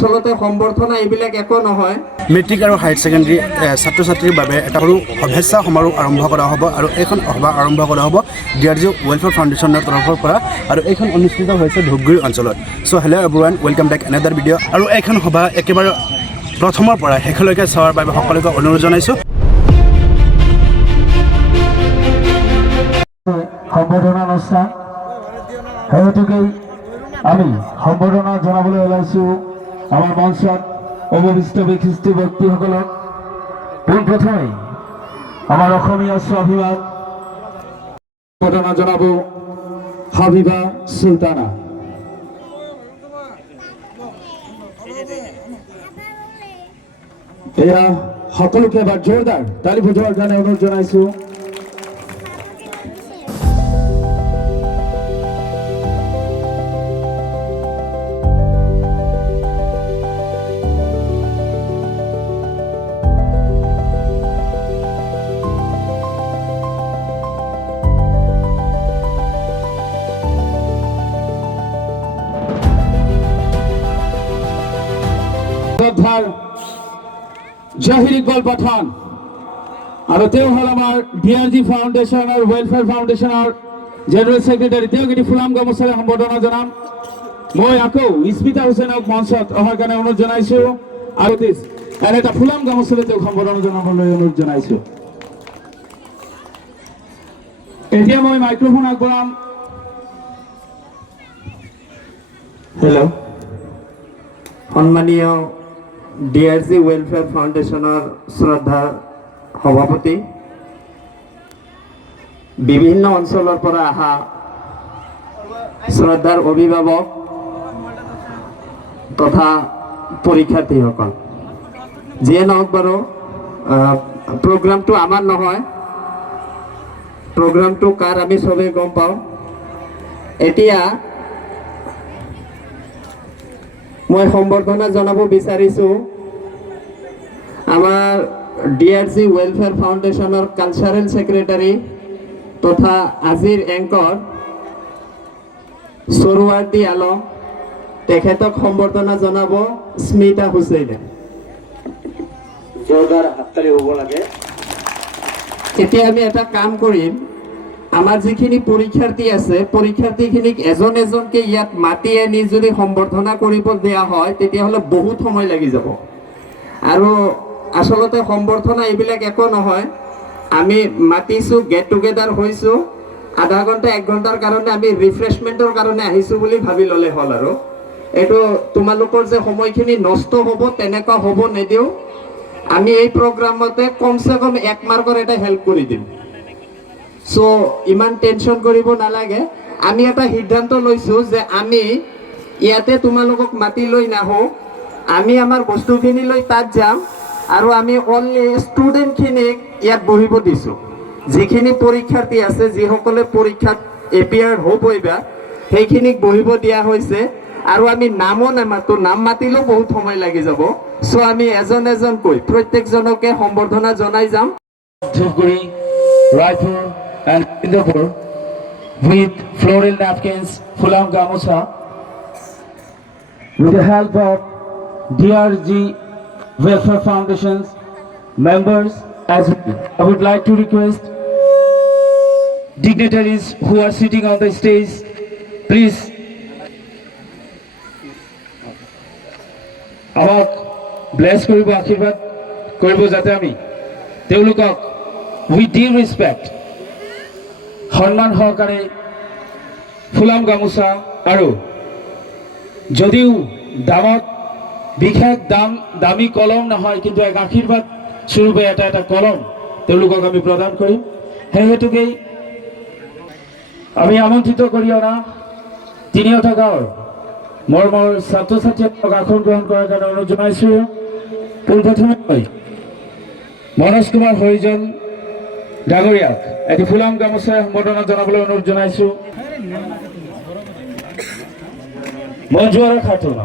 আচলতে সম্বৰ্ধনা এইবিলাক একো নহয়। মেট্ৰিক আৰু হায়াৰ ছেকেণ্ডেৰী ছাত্ৰ ছাত্ৰীৰ বাবে এটা সৰু শুভেচ্ছা সমাৰোহ আৰম্ভ কৰা হ'ব আৰু এইখন সভা আৰম্ভ কৰা হ'ব DRG ৱেলফেয়াৰ ফাউণ্ডেশ্যনৰ তৰফৰ পৰা আৰু এইখন অনুষ্ঠিত হৈছে ধূপগুৰি অঞ্চলত। So' hello' everyone, welcome back another video'. আৰু এইখন সভা একেবাৰে প্ৰথমৰ পৰা শেষলৈকে চোৱাৰ বাবে সকলোকে অনুৰোধ জনাইছোঁ। সম্বৰ্ধনা অনুষ্ঠান হেতুকেই আমি সম্বৰ্ধনা জনাবলৈ ওলাইছোঁ আমাৰ মঞ্চত অৱশিষ্ট বিশিষ্ট ব্যক্তিসকলক। পোনপ্ৰথমে আমাৰ অসমীয়া স্বাভিমান সম্বৰ্ধনা জনাব হাবিবা চুলতানা। এয়া সকলোকে এবাৰ জোৰদাৰ তালি বজোৱাৰ কাৰণে অনুৰোধ জনাইছোঁ। জহিৰ ইকবাল পাঠান আৰু তেওঁ হ'ল আমাৰ DRG ফাউণ্ডেশ্যন আৰু ৱেলফেয়াৰ ফাউণ্ডেশ্যনৰ জেনেৰেল ছেক্ৰেটাৰী। তেওঁক এটি ফুলাম গামোচাৰে সম্বৰ্ধনা জনাম। মই আকৌ ইস্মিতা হুছেইনক মঞ্চত অহাৰ কাৰণে অনুৰোধ জনাইছোঁ আৰু এনে এটা ফুলাম গামোচাৰে তেওঁক সম্বৰ্ধনা জনাবলৈ অনুৰোধ জনাইছোঁ। এতিয়া মই মাইক্ৰফোন আগবঢ়াম। হেল্ল', সন্মানীয় DRG ৱেলফেয়াৰ ফাউণ্ডেশ্যনৰ শ্ৰদ্ধা সভাপতি, বিভিন্ন অঞ্চলৰ পৰা অহা শ্ৰদ্ধাৰ অভিভাৱক তথা পৰীক্ষাৰ্থীসকল, যিয়ে নহওক বাৰু প্ৰগ্ৰামটো আমাৰ নহয়, প্ৰগ্ৰামটো কাৰ আমি চবেই গম পাওঁ। এতিয়া মই সম্বৰ্ধনা জনাব বিচাৰিছোঁ আমাৰ DRG ৱেলফেয়াৰ ফাউণ্ডেশ্যনৰ কালচাৰেল ছেক্ৰেটাৰী তথা আজিৰ এংকৰ সৰুৱাৰ্দী আলম, তেখেতক সম্বৰ্ধনা জনাব স্মিতা হুছেইনে। জোৰদাৰ হাততালি হ'ব লাগে। এতিয়া আমি এটা কাম কৰিম, আমাৰ যিখিনি পৰীক্ষাৰ্থী আছে পৰীক্ষাৰ্থীখিনিক এজন এজনকে ইয়াত মাতি আনি যদি সম্বৰ্ধনা কৰিব দিয়া হয় তেতিয়াহ'লে বহুত সময় লাগি যাব। আৰু আচলতে সম্বৰ্ধনা এইবিলাক একো নহয়, আমি মাতিছোঁ, গেট টুগেডাৰ হৈছোঁ, আধা ঘণ্টা 1 ঘণ্টাৰ কাৰণে আমি ৰিফ্ৰেছমেণ্টৰ কাৰণে আহিছোঁ বুলি ভাবি ল'লে হ'ল। আৰু এইটো তোমালোকৰ যে সময়খিনি নষ্ট হ'ব তেনেকুৱা হ'ব নিদিওঁ। আমি এই প্ৰগ্ৰামতে কমচে কম 1 মাৰ্কৰ এটা হেল্প কৰি দিম। চ' ইমান টেনশ্যন কৰিব নালাগে। আমি এটা সিদ্ধান্ত লৈছোঁ যে আমি ইয়াতে তোমালোকক মাতি লৈ নাহোঁ, আমি আমাৰ বস্তুখিনি লৈ তাত যাম আৰু আমি অনলি ষ্টুডেণ্টখিনিক ইয়াত বহিব দিছোঁ। যিখিনি পৰীক্ষাৰ্থী আছে, যিসকলে পৰীক্ষাত এপিয়াৰ হ'ব এইবাৰ, সেইখিনিক বহিব দিয়া হৈছে। আৰু আমি নামো নামাতো, নাম মাতিলেও বহুত সময় লাগি যাব। চ' আমি এজন এজনকৈ প্ৰত্যেকজনকে সম্বৰ্ধনা জনাই যাম। Dhupguri, Raipur and Indapur with floral napkins, fulam gamusa, with the help of DRG Welfare Foundation's members as well. I would like to request dignitaries who are sitting on the stage, please আমাক bless কৰিব, আশীৰ্বাদ কৰিব যাতে আমি তেওঁলোকক with due respect সন্মান সহকাৰে ফুলাম গামোচা আৰু যদিও দামত বিশেষ দামী কলম নহয় কিন্তু এক আশীৰ্বাদ স্বৰূপে এটা কলম তেওঁলোকক আমি প্ৰদান কৰিম। সেই হেতুকেই আমি আমন্ত্ৰিত কৰি অনা তিনিওটা গাঁৱৰ মৰমৰ ছাত্ৰ ছাত্ৰীসকলক আসন গ্ৰহণ কৰাৰ কাৰণে অনুৰোধ জনাইছোঁ। পোনপ্ৰথমে মনোজ কুমাৰ হৰিজন ডাঙৰীয়াক এটি ফুলাম গামোচাৰে সম্বৰ্ধনা জনাবলৈ অনুৰোধ জনাইছোঁ। মঞ্জু আৰু খাতুন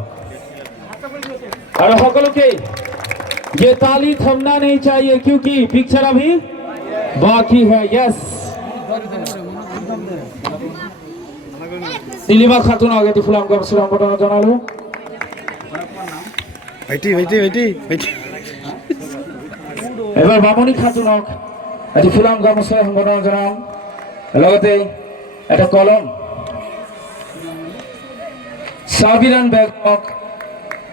और সকল के ये ताली थमना नहीं चाहिए क्योंकि पिक्चर अभी बाकी है। यस, নীলিমা খাতুন আগে ফুলাম গামোচাৰে সম্বৰ্ধনা জনালো। ভাইটি ভাইটি ভাইটি ভাইটি এবাৰ বামুণী খাতুনক এটি ফুলাম গামোচা সম্বৰ্ধনা জনাম লগতে এটা কলম সাবিৰান বেগক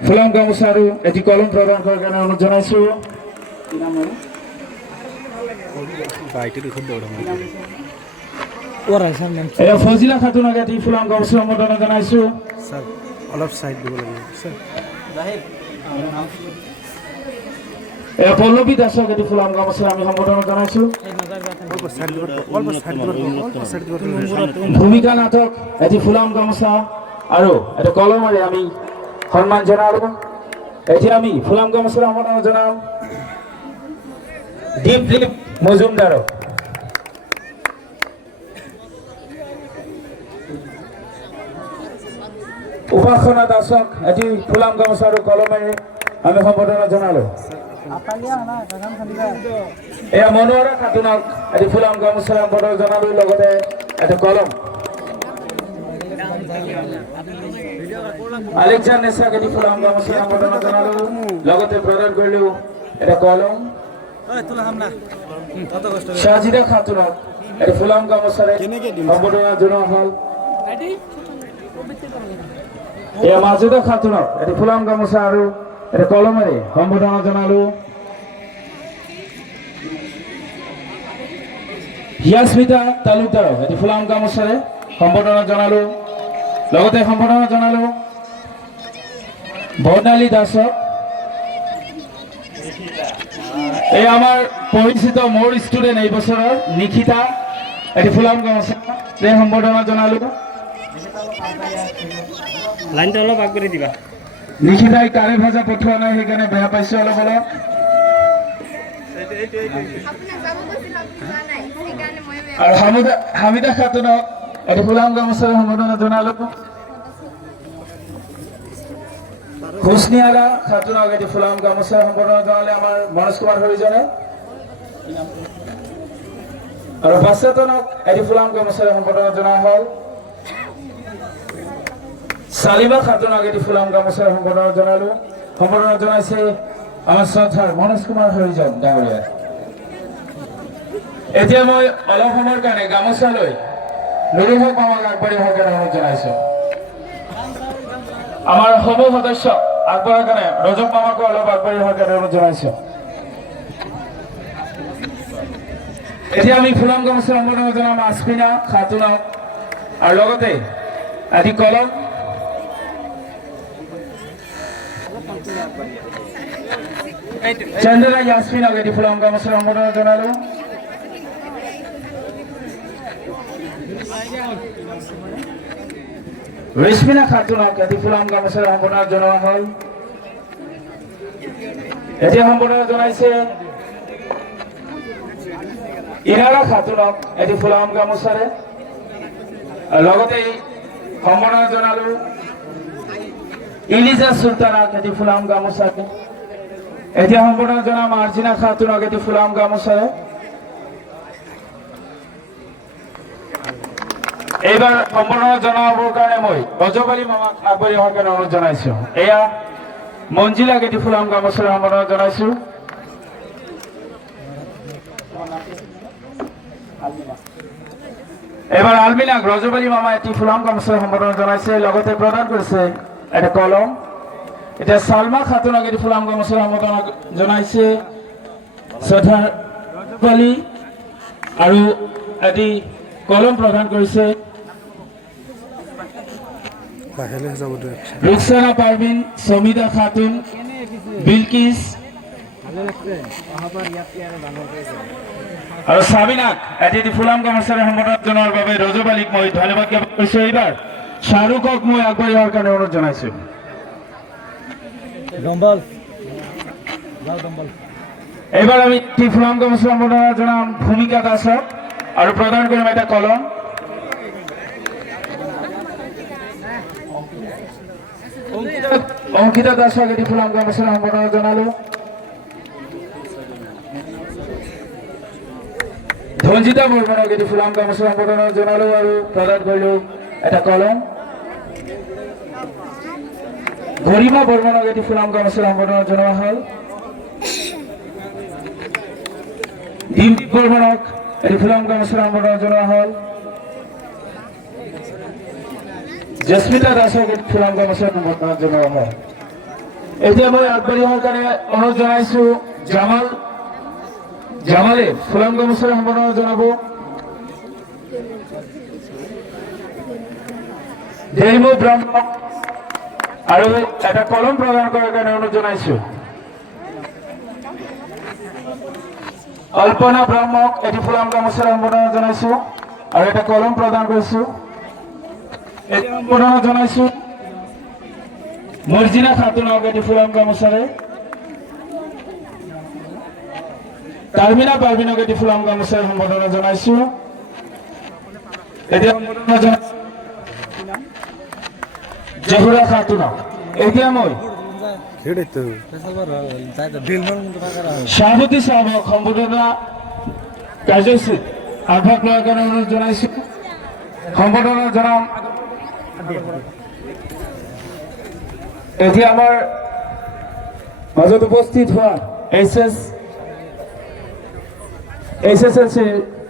ফুলাম গামোচা আৰু এটি কলম প্ৰদান কৰাৰ কাৰণে অনুৰোধ জনাইছোঁ এয়া ফজিলা খাতুনক এটি ফুলাম গামোচা সম্বৰ্ধনা জনাইছোঁ স্যাৰ অলপ সাইড দিব লাগে স্যাৰ এয়া পল্লৱী দাসক এটি ফুলাম গামোচা আমি সম্বৰ্ধনা জনাইছোঁ অল্প সাইড দিব ভূমিকা নাটক এটি ফুলাম গামোচা আৰু এটা কলমেৰে আমি সন্মান জনালোঁ এতিয়া আমি ফুলাম গামোচাৰ সম্বৰ্ধনা জনাম দীপদীপ মজুমদাৰক উপাসনা দাসক এটি ফুলাম গামোচা আৰু কলমেৰে আমি সম্বৰ্ধনা জনালোঁ এয়া মনোহৰা খাতুনক এটি ফুলাম গামোচা সম্বৰ্ধনা জনালোঁ লগতে এটা কলম আলেকজান নেছাক এটি ফুলাম গামোচা সম্বৰ্ধনা জনালোঁ লগতে প্ৰদান কৰিলোঁ এটা কলম শাহজিদা খাতুনক এটি ফুলাম গামোচাৰে সম্বৰ্ধনা জনোৱা হ'ল এয়া মাজুদা খাতুনক এটি ফুলাম গামোচা আৰু এটা কলমেৰে সম্বৰ্ধনা জনালোঁ হিয়াস্মিতা তালুকদাৰক এটি ফুলাম গামোচাৰে সম্বৰ্ধনা জনালোঁ লগতে সম্বৰ্ধনা জনালোঁ বৰ্ণালী দাসক এই আমাৰ পৰিচিত মোৰ ষ্টুডেণ্ট এই বছৰৰ নিশিতা এটি ফুলাম গামোচা সম্বৰ্ধনা জনালোঁ লাইনটা অলপ আগ কৰি দিবা নিশিতাই কাৰে ভজা পঠোৱা নাই সেইকাৰণে বেয়া পাইছোঁ অলপ অলপ আৰু হামিদা খাতুনক এটি ফুলাম গামোচাৰে সম্বৰ্ধনা জনালোঁ হুছনিয়াৰা খাতুনক এটি ফুলাম গামোচাৰে সম্বৰ্ধনা জনালে আমাৰ মনোজ কুমাৰ হৰিজনে আৰু বাচ্চাতনক এটি ফুলাম গামোচাৰে সম্বৰ্ধনা জনোৱা হ'ল সালিমা খাতুনক এটি ফুলাম গামোচাৰে সম্বৰ্ধনা জনালোঁ সম্বৰ্ধনা জনাইছে আমাৰ শ্ৰদ্ধাৰ মনোজ কুমাৰ হৰিজন ডাঙৰীয়া এতিয়া মই অলপ সময়ৰ কাৰণে গামোচালৈ নুৰুহক মামাক আগবাঢ়ি অহাৰ কাৰণে অনুৰোধ জনাইছোঁ আমাৰ সমূহ সদস্য আগবঢ়াৰ কাৰণে ৰজক মামাকো অলপ আগবাঢ়ি অহাৰ কাৰণে অনুৰোধ জনাইছোঁ এতিয়া আমি ফুলাম গামোচা সম্বৰ্ধনা জনাম আছমিনা খাতুনক আৰু লগতে এটি কলম চন্দনা ইয়াসমিনক এটি ফুলাম গামোচা সম্বৰ্ধনা জনালোঁ ৰেশমিনা খাতুনক এটি ফুলাম গামোচাৰে সম্বৰ্ধনা জনোৱা হ'ল এতিয়া সম্বৰ্ধনা জনাইছে ইৰাৰা খাতুনক এটি ফুলাম গামোচাৰে লগতে সম্বৰ্ধনা জনালোঁ ইলিজা চুলতানক এটি ফুলাম গামোচাৰে এতিয়া সম্বৰ্ধনা জনাম আৰ্জিনা খাতুনক এটি ফুলাম গামোচাৰে এইবাৰ সম্বৰ্ধনা জনাবৰ কাৰণে মই ৰজব আলী মামাক আগবাঢ়ি অহাৰ কাৰণে অনুৰোধ জনাইছোঁ এয়া মঞ্জিলাক এটি ফুলাম গামোচাৰে সম্বৰ্ধনা জনাইছোঁ এইবাৰ আলমিনাক ৰজব আলী মামা এটি ফুলাম গামোচাৰে সম্বৰ্ধনা জনাইছে লগতে প্ৰদান কৰিছে এটা কলম এতিয়া সালমা খাতুনক এটি ফুলাম গামোচাৰে সম্বৰ্ধনা জনাইছে শ্ৰদ্ধাৰ ৰজব আলী আৰু এটি কলম প্ৰদান কৰিছে ৰুকসানা পাৰভিন সমিতা খাতুন বিলকিছ আৰু সাবিনাক এটি ফুলাম গামোচাৰে সম্বৰ্ধনা জনোৱাৰ বাবে ৰজব আলীক মই ধন্যবাদ জ্ঞাপন কৰিছোঁ এইবাৰ শ্বাহৰুখক মই আগবাঢ়ি অহাৰ কাৰণে অনুৰোধ জনাইছোঁ এইবাৰ আমি এটি ফুলাম গামোচা সম্বৰ্ধনা জনাম ভূমিকা দাসক আৰু প্ৰদান কৰিম এটা কলম অংকিতা দাসক এটি ফুলাম গামোচাৰে সম্বৰ্ধনা জনালোঁ ধনজিতা বৰ্মনক এটি ফুলাম গামোচাৰে সম্বৰ্ধনা জনালোঁ আৰু প্ৰদান কৰিলোঁ এটা কলম গৰিমা বৰ্মনক এটি ফুলাম গামোচা সম্বৰ্ধনা জনোৱা হ'ল। ডিম্পী বৰ্মনক এটি ফুলাম গামোচা সম্বৰ্ধনা জনোৱা হ'ল। জস্মিতা দাসক এটি ফুলাম গামোচা সম্বৰ্ধনা জনোৱা হ'ল। এতিয়া মই আগবাঢ়ি অহাৰ কাৰণে অনুৰোধ জনাইছো জামালে ফুলাম গামোচাৰ সম্বৰ্ধনা জনাব। দেইমু ব্ৰহ্ম আৰু এটা কলম প্ৰদান কৰাৰ কাৰণে অনুৰোধ জনাইছো। অল্পনা ব্ৰহ্মক এটি ফুলাম গামোচাৰ সম্বৰ্ধনা জনাইছো আৰু এটা কলম প্ৰদান কৰিছো। এটি সম্বৰ্ধনা জনাইছো মৰ্জিনা খাতুনক এটি ফুলাম গামোচাৰে। তাৰমিনা পাৰভিনক এটি ফুলাম গামোচাৰে সম্বৰ্ধনা জনাইছো। এতিয়া সম্বৰ্ধনা জনাইছো জহুৰা খাতুনক। এতিয়া মই শাহবতী চাহাবক সম্বৰ্ধনা কাৰ্যসূচীত আগভাগ লোৱাৰ কাৰণে অনুৰোধ জনাইছো। সম্বৰ্ধনা জনাম এতিয়া আমাৰ মাজত উপস্থিত হোৱা HSLC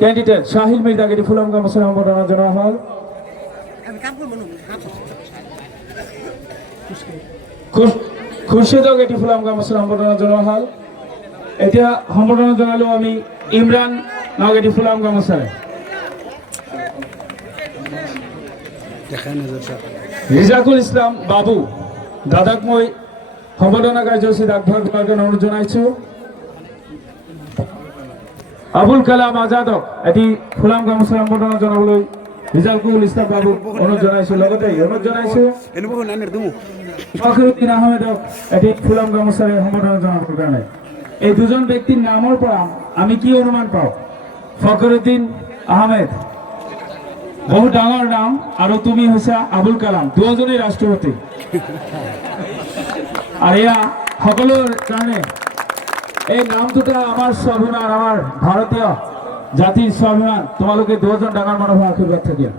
কেণ্ডিডেট শাহিল মিৰ্জাক এটি ফুলাম গামোচাৰে সম্বৰ্ধনা জনোৱা হ'ল। খুৰশ্বিদক এটি ফুলাম গামোচাৰে সম্বৰ্ধনা জনোৱা হ'ল। এতিয়া সম্বৰ্ধনা জনালো আমি ইমৰাণক এটি ফুলাম গামোচাৰে। ৰিজাকুল ইছলাম বাবু দাদাক মই সম্বৰ্ধনা কাৰ্যসূচীত আগভাগ লোৱাৰ কাৰণে অনুৰোধ জনাইছো। আবুল কালাম আজাদক এটি ফুলাম গামোচাৰে সম্বৰ্ধনা জনাবলৈ ৰিজাকুল ইছলাম বাবুক অনুৰোধ জনাইছো। লগতে অনুৰোধ জনাইছো ফখৰুদ্দিন আহমেদক এটি ফুলাম গামোচাৰে সম্বৰ্ধনা জনাবৰ কাৰণে। এই দুজন ব্যক্তিৰ নামৰ পৰা আমি কি অনুমান পাওঁ? ফখৰুদ্দিন আহমেদ বহুত ডাঙৰ নাম আৰু তুমি হৈছা আবুল কালাম, দুজনেই ৰাষ্ট্ৰপতি। আৰু এয়া সকলোৰ কাৰণে এই নাম দুটা আমাৰ স্বাভিমান, আমাৰ ভাৰতীয় জাতিৰ স্বাভিমান। তোমালোকে দুজন ডাঙৰ মানুহৰ আশীৰ্বাদ থাকিল।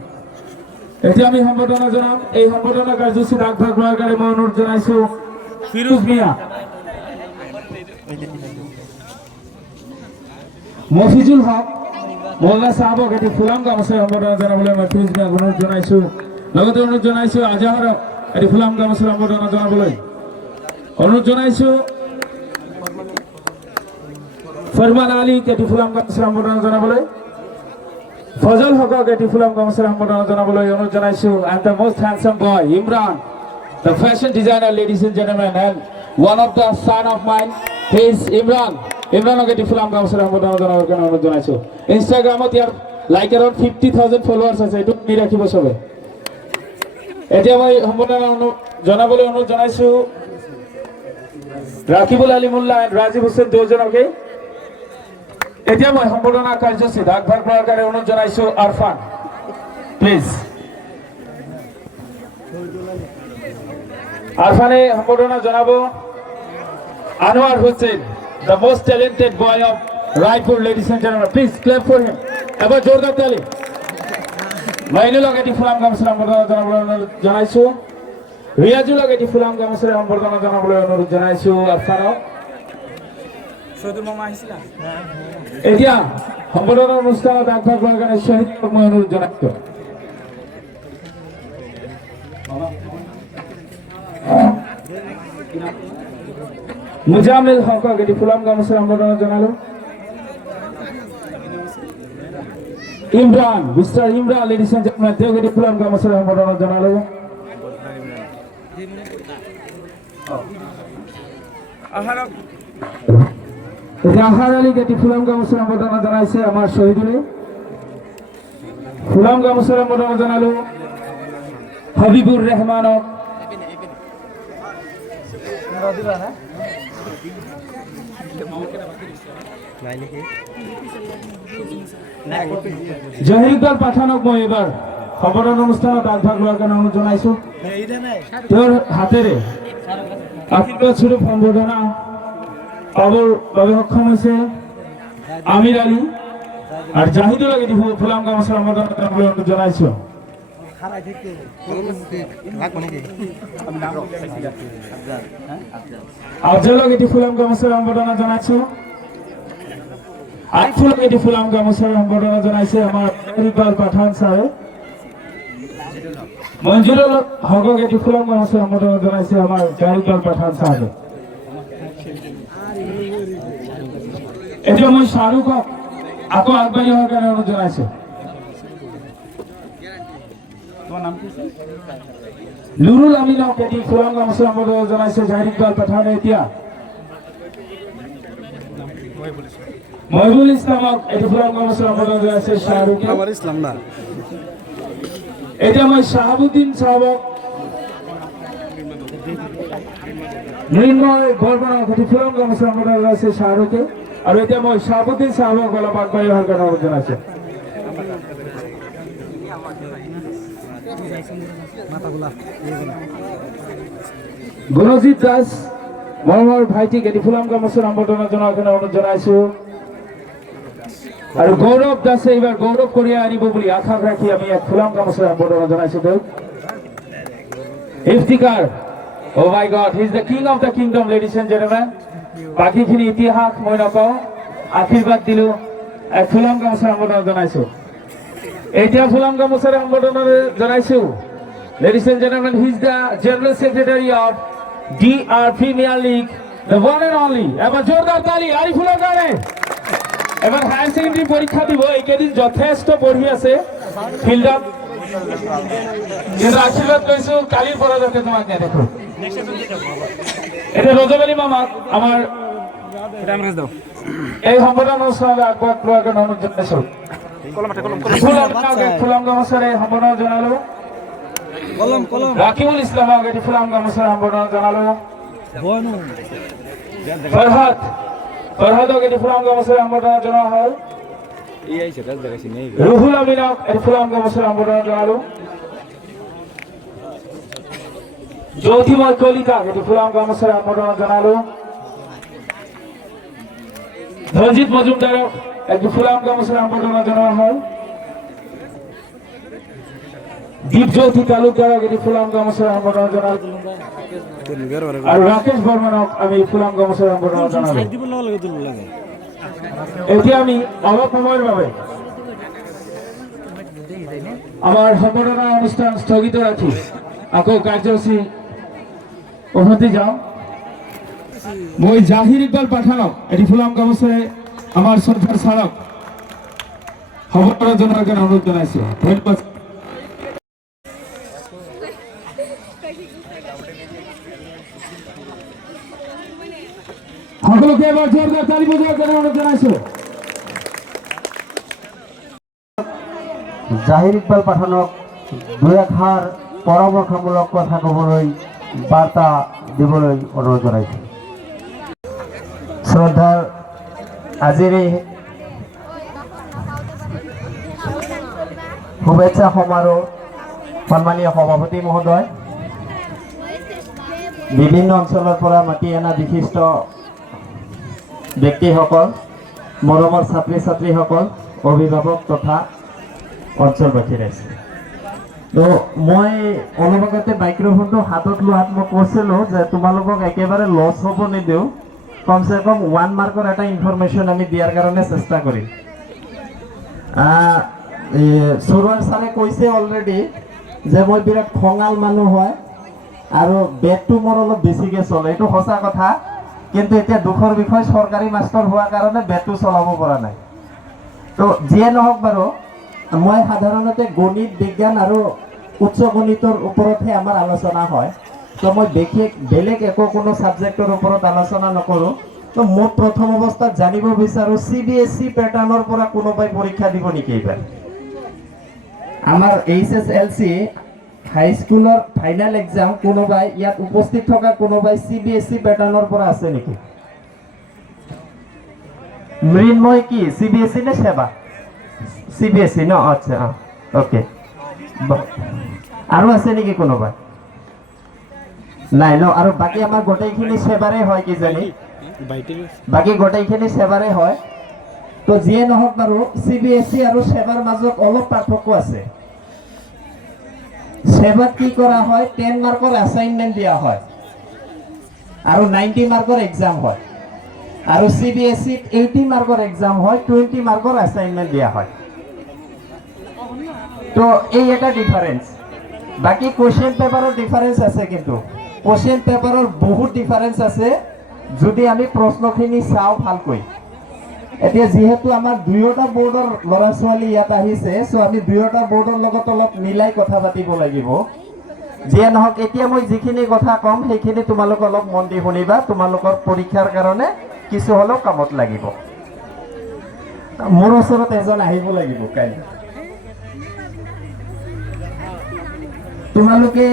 এতিয়া আমি সম্বৰ্ধনা জনাম। এই সম্বৰ্ধনা কাৰ্যসূচীত আগভাগ লোৱাৰ কাৰণে মই অনুৰোধ জনাইছো ফিৰোজ মিয়া, মফিজুল হক, মৌলানা চাহাবক এটি ফুলাম গামোচাৰে সম্বৰ্ধনা জনাবলৈ মই ফিৰোজ মিয়াক অনুৰোধ জনাইছো। লগতে অনুৰোধ জনাইছো আজাহাৰক এটি ফুলাম গামোচাৰে সম্বৰ্ধনা জনাবলৈ অনুৰোধ জনাইছো। ফৰমান আলীক এটি ফুলাম গামোচাৰে সম্বৰ্ধনা জনাবলৈ, ফজল হকক এটি ফুলাম গামোচাৰে সম্বৰ্ধনা জনাবলৈ অনুৰোধ জনাইছো। And the most handsome boy Imran, the fashion designer, ladies and gentlemen, and one of the son of mine, he is ইমৰাণক এটি ফুলাম গামোচাৰে সম্বৰ্ধনা জনাবৰ কাৰণে অনুৰোধ জনাইছো। ইনষ্টাগ্ৰামত ইয়াৰ লাইক এৰাউণ্ড 50,000 ফলোৱাৰ্ছ আছে, এইটো শুনি ৰাখিব চবে। এতিয়া মই সম্বৰ্ধনা জনাবলৈ অনুৰোধ জনাইছো ৰাকিবুল আলিমুল্লাহ এণ্ড ৰাজীৱ হুছেইন দুজনকে। এতিয়া মই সম্বৰ্ধনা কাৰ্যসূচীত আগভাগ লোৱাৰ কাৰণে অনুৰোধ জনাইছো আৰফান, প্লিজ। আৰফানে সম্বৰ্ধনা জনাব Anowar Hussain, the most talented boy of Raipur, ladies and gentlemen. Please clap for him. এবাৰ জোৰদাৰ তালি। মাইনুলক এটি ফুলাম গামোচাৰে সম্বৰ্ধনা জনাবলৈ অনুৰোধ জনাইছো। ৰিয়াজুলক এটি ফুলাম গামোচাৰে সম্বৰ্ধনা জনাবলৈ অনুৰোধ জনাইছো আৰফানক। এতিয়া সম্বৰ্ধনা অনুষ্ঠানত আগভাগ লোৱাৰ কাৰণে শ্বহীদক মই অনুৰোধ জনাইছো। মুজামিল হকক এটি ফুলাম গামোচাৰে সম্বৰ্ধনা জনালো। Imran, mister Imran, ladies and gentlemen, তেওঁক এটি ফুলাম গামোচাৰে সম্বৰ্ধনা জনালো। আহাৰ আলীক এটি ফুলাম গামোচাৰে সম্বৰ্ধনা জনাইছে আমাৰ শ্বহীদুলে। ফুলাম গামোচাৰে সম্বৰ্ধনা জনালো হাবিবুৰ ৰেহমানক। জহিৰুদ্দিন পাঠানক মই এইবাৰ সম্বৰ্ধনা অনুষ্ঠানত আগভাগ লোৱাৰ কাৰণে অনুৰোধ জনাইছো। তেওঁৰ হাতেৰে আশীৰ্বাদ স্বৰূপ সম্বৰ্ধনা পাবৰ বাবে সক্ষম হৈছে আমিৰ আলী আৰু জাহিদুলক এটি ফুলাম গামোচাৰে সম্বৰ্ধনা জনাবলৈ অনুৰোধ জনাইছো। আফজালক এটি ফুলাম গামোচাৰ সম্বৰ্ধনা জনাইছো আইফুলক এটি ফুলাম গামোচাৰ সম্বৰ্ধনা জনাইছে আমাৰ ইকবাল পাঠান ছাৰে মঞ্জুৰুল হকক এটি ফুলাম গামোচাৰ সম্বৰ্ধনা জনাইছে আমাৰ ইকবাল পাঠান ছাৰে এতিয়া মই শ্বাহৰুখক আকৌ আগবাঢ়ি অহাৰ কাৰণে অনুৰোধ জনাইছো লুৰুল আমিনক এটি ফুলাম গামোচাৰ সম্বৰ্ধনা জনাইছে জাহিৰ ইকবাল পাঠানে এতিয়া মহিবুল ইছলামক এটি ফুলাম গামোচাৰ সম্বৰ্ধনা জনাইছে শ্বাহৰুখে ইছলাম না এতিয়া মই শাহাবুদ্দিন চাহাবক মৃন্ময় বৰ্মনক এটি ফুলাম গামোচাৰ সম্বৰ্ধনা জনাইছে শ্বাহৰুখে আৰু এতিয়া মই শাহাবুদ্দিন চাহাবক অলপ আগবাঢ়ি অহাৰ কাৰণে অনুৰোধ জনাইছো গুণজিৎ দাস মৰমৰ ভাইটিক এটি ফুলাম গামোচাৰ সম্বৰ্ধনা জনোৱাৰ কাৰণে অনুৰোধ জনাইছো আৰু গৌৰৱ দাসে এইবাৰ গৌৰৱ কঢ়িয়াই আনিব বুলি আশা ৰাখি আমি এক ফুলাম গামোচাৰ সম্বৰ্ধনা জনাইছো তেওঁক Iftikar oh' my god he is the king of the kingdom ladies and gentlemen বাকীখিনি ইতিহাস মই নকওঁ আশীৰ্বাদ দিলো এক ফুলাম গামোচাৰ সম্বৰ্ধনা জনাইছো এতিয়া ফুলাম গামোচাৰ সম্বৰ্ধনা জনাইছো ladies and gentlemen he is the general secretary of DR premier league the one and only এবাৰ জোৰদাৰ তালি আৰিফুলৰ কাৰণে এবাৰ হায়াৰ ছেকেণ্ডেৰী পৰীক্ষা দিব এইকেইদিন যথেষ্ট পঢ়ি আছে ফিল্ডত কিন্তু আশীৰ্বাদ লৈছো কালিৰ পৰা যাতে তোমাক নেদেখো এতিয়া ৰজবাৰী মামাক আমাৰ এই সম্বৰ্ধনা অনুষ্ঠানলৈ আগবঢ়াই লোৱাৰ কাৰণে অনুৰোধ জনাইছো ফুলাম গামোচাৰে সম্বৰ্ধনা জনালো ৰাকিবুল ইছলামক এটি ফুলাম গামোচাৰ সম্বৰ্ধনা জনালো ফৰহাদক এটি ফুলাম গামোচাৰ সম্বৰ্ধনা জনোৱা হ'ল ৰুহুল আমিনক এটি ফুলাম গামোচাৰ সম্বৰ্ধনা জনালো জ্যোতিময় কলিতাক এটি ফুলাম গামোচাৰ সম্বৰ্ধনা জনালো ধনজিৎ মজুমদাৰক এটি ফুলাম গামোচাৰ সম্বৰ্ধনা জনোৱা হ'ল দীপজ্যোতি তালুকদাৰক এটি ফুলাম গামোচাৰ সম্বৰ্ধনা জনালো আৰু ৰাকেশ বৰ্মনক আমি ফুলাম গামোচাৰ সম্বৰ্ধনা জনালো এতিয়া আমি অলপ সময়ৰ বাবে আমাৰ সম্বৰ্ধনা অনুষ্ঠান স্থগিত ৰাখি আকৌ কাৰ্যসূচী উভতি যাওঁ মই জাহিৰ ইকবাল পাঠানক এটি ফুলাম গামোচাৰে আমাৰ শ্ৰদ্ধাৰ ছাৰক সম্বৰ্ধনা জনোৱাৰ কাৰণে অনুৰোধ জনাইছো ধন্যবাদ সকলোকে এবাৰ জোৰদাৰ তালি বজোৱাৰ কাৰণে অনুৰোধ জনাইছো জাহিৰ ইকবাল পাঠানক দুই এষাৰ পৰামৰ্শমূলক কথা ক'বলৈ বাৰ্তা দিবলৈ অনুৰোধ জনাইছোঁ শ্ৰদ্ধাৰ আজিৰ এই শুভেচ্ছা সমাৰোহ সন্মানীয় সভাপতি মহোদয় বিভিন্ন অঞ্চলৰ পৰা মাতি অনা বিশিষ্ট ব্যক্তিসকল মৰমৰ ছাত্ৰী ছাত্ৰীসকল অভিভাৱক তথা অঞ্চলবাসী ৰাইজে তো মই অলপ আগতে মাইক্ৰফোনটো হাতত লোৱাত মই কৈছিলোঁ যে তোমালোকক একেবাৰে লছ হ'ব নিদিওঁ কমচে কম 1 মাৰ্কৰ এটা ইনফৰমেশ্যন আমি দিয়াৰ কাৰণে চেষ্টা কৰিম সৰুৱাৰ ছাৰে কৈছে অলৰেডি যে মই বিৰাট খঙাল মানুহ হয় আৰু বেগটো মোৰ অলপ বেছিকৈ চলে এইটো সঁচা কথা কিন্তু এতিয়া দুখৰ বিষয় চৰকাৰী মাষ্টৰ হোৱাৰ কাৰণে বেগটো চলাব পৰা নাই তো যিয়ে নহওক বাৰু মই সাধাৰণতে গণিত বিজ্ঞান আৰু উচ্চ গণিতৰ ওপৰতহে আমাৰ আলোচনা হয় তো মই বেলেগ একো কোনো ছাবজেক্টৰ ওপৰত আলোচনা নকৰোঁ তো মোৰ প্ৰথম অৱস্থাত জানিব বিচাৰোঁ CBSE পেটাৰ্ণৰ পৰা কোনোবাই পৰীক্ষা দিব নেকি এইবাৰ আমাৰ HSLC হাইস্কুলৰ ফাইনেল এক্সাম কোনোবাই ইয়াত উপস্থিত থকা কোনোবাই CBSE পেটাৰ্ণৰ পৰা আছে নেকি মৃন্ময় কি CBSE নে সেৱা CBSE ন আচ্ছা ওকে আৰু আছে নেকি কোনোবা নাই ন আৰু বাকি আমাৰ গোটেইখিনি সেৱাৰে হয় কি জানি বাকি গোটেইখিনি সেৱাৰে হয় তো যিয়ে নহওক বাৰু CBSE আৰু সেৱাৰ মাজত অলপ পাৰ্থক্য আছে সেবাত কি কৰা হয় 10 মাৰ্কৰ এছাইনমেণ্ট দিয়া হয় আৰু 90 মাৰ্কৰ এক্সাম হয় আৰু CBSE 80 মাৰ্কৰ এক্সাম হয় 20 মাৰ্কৰ এছাইনমেণ্ট দিয়া হয় তো এই এটা ডিফাৰেন্স বাকি কোশ্চেন পেপাৰৰ ডিফাৰেন্স আছে কিন্তু কোশ্চেন পেপাৰৰ বহুত ডিফাৰেন্স আছে যদি আমি প্ৰশ্নখিনি চাওঁ ভালকৈ এতিয়া যেহেতু আমাৰ দুয়োটা বোৰ্ডৰ ল'ৰা ছোৱালী ইয়াত আহিছে সো আমি দুয়োটা বোৰ্ডৰ লগত অলপ মিলাই কথা পাতিব লাগিব যিয়ে নহওক এতিয়া মই যিখিনি কথা কম সেইখিনি তোমালোক অলপ মন দি শুনিবা তোমালোকৰ পৰীক্ষাৰ কাৰণে কিছু হলেও কামত লাগিব মোৰ ওচৰত এজন আহিব লাগিব কাইলৈ তোমালোকে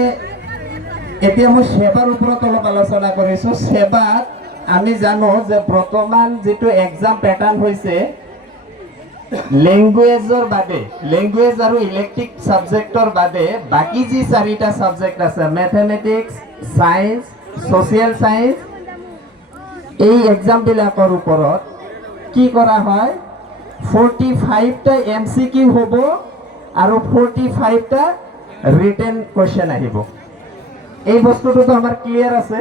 এতিয়া মই সেৱাৰ ওপৰত অলপ আলোচনা কৰিছো সেৱাত আমি জানো যে বৰ্তমান যেটো এক্সাম প্যাটাৰ্ন হৈছে ল্যাঙ্গুৱেজৰ বাদে ল্যাঙ্গুৱেজ আৰু ইলেক্ট্ৰিক সাবজেক্টৰ বাদে বাকি যি চাৰিটা সাবজেক্ট আছে ম্যাথমেটিক্স সায়েন্স সোশ্যাল সায়েন্স এই এক্সাম বিলাকৰ ওপৰত কি কৰা হয় 45 টা এমসিকিউ হ'ব আৰু 45 টা রিটেন কোশ্চেন আহিব এই বস্তুটো তো আমার ক্লিয়ার আছে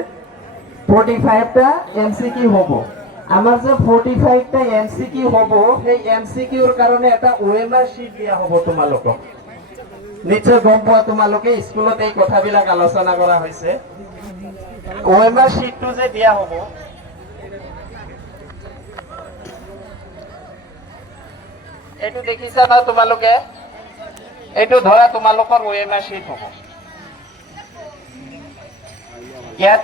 45 টা এমসিকিউ হ'ব আমার যে 45 টা এমসিকিউ হ'ব সেই এমসিকিউৰ কাৰণে এটা ওএমআৰ শীট দিয়া হ'ব তোমালোকক নিশ্চয় গম পোৱা তোমালোকে স্কুলত এই কথাবিলাক আলোচনা কৰা হৈছে ওএমআর শীটটো যে দিয়া হ'ব এটো দেখিছা না তোমালোকে এটো ধৰা তোমালোকৰ ওএমআৰ শীট হ'ব ইয়াত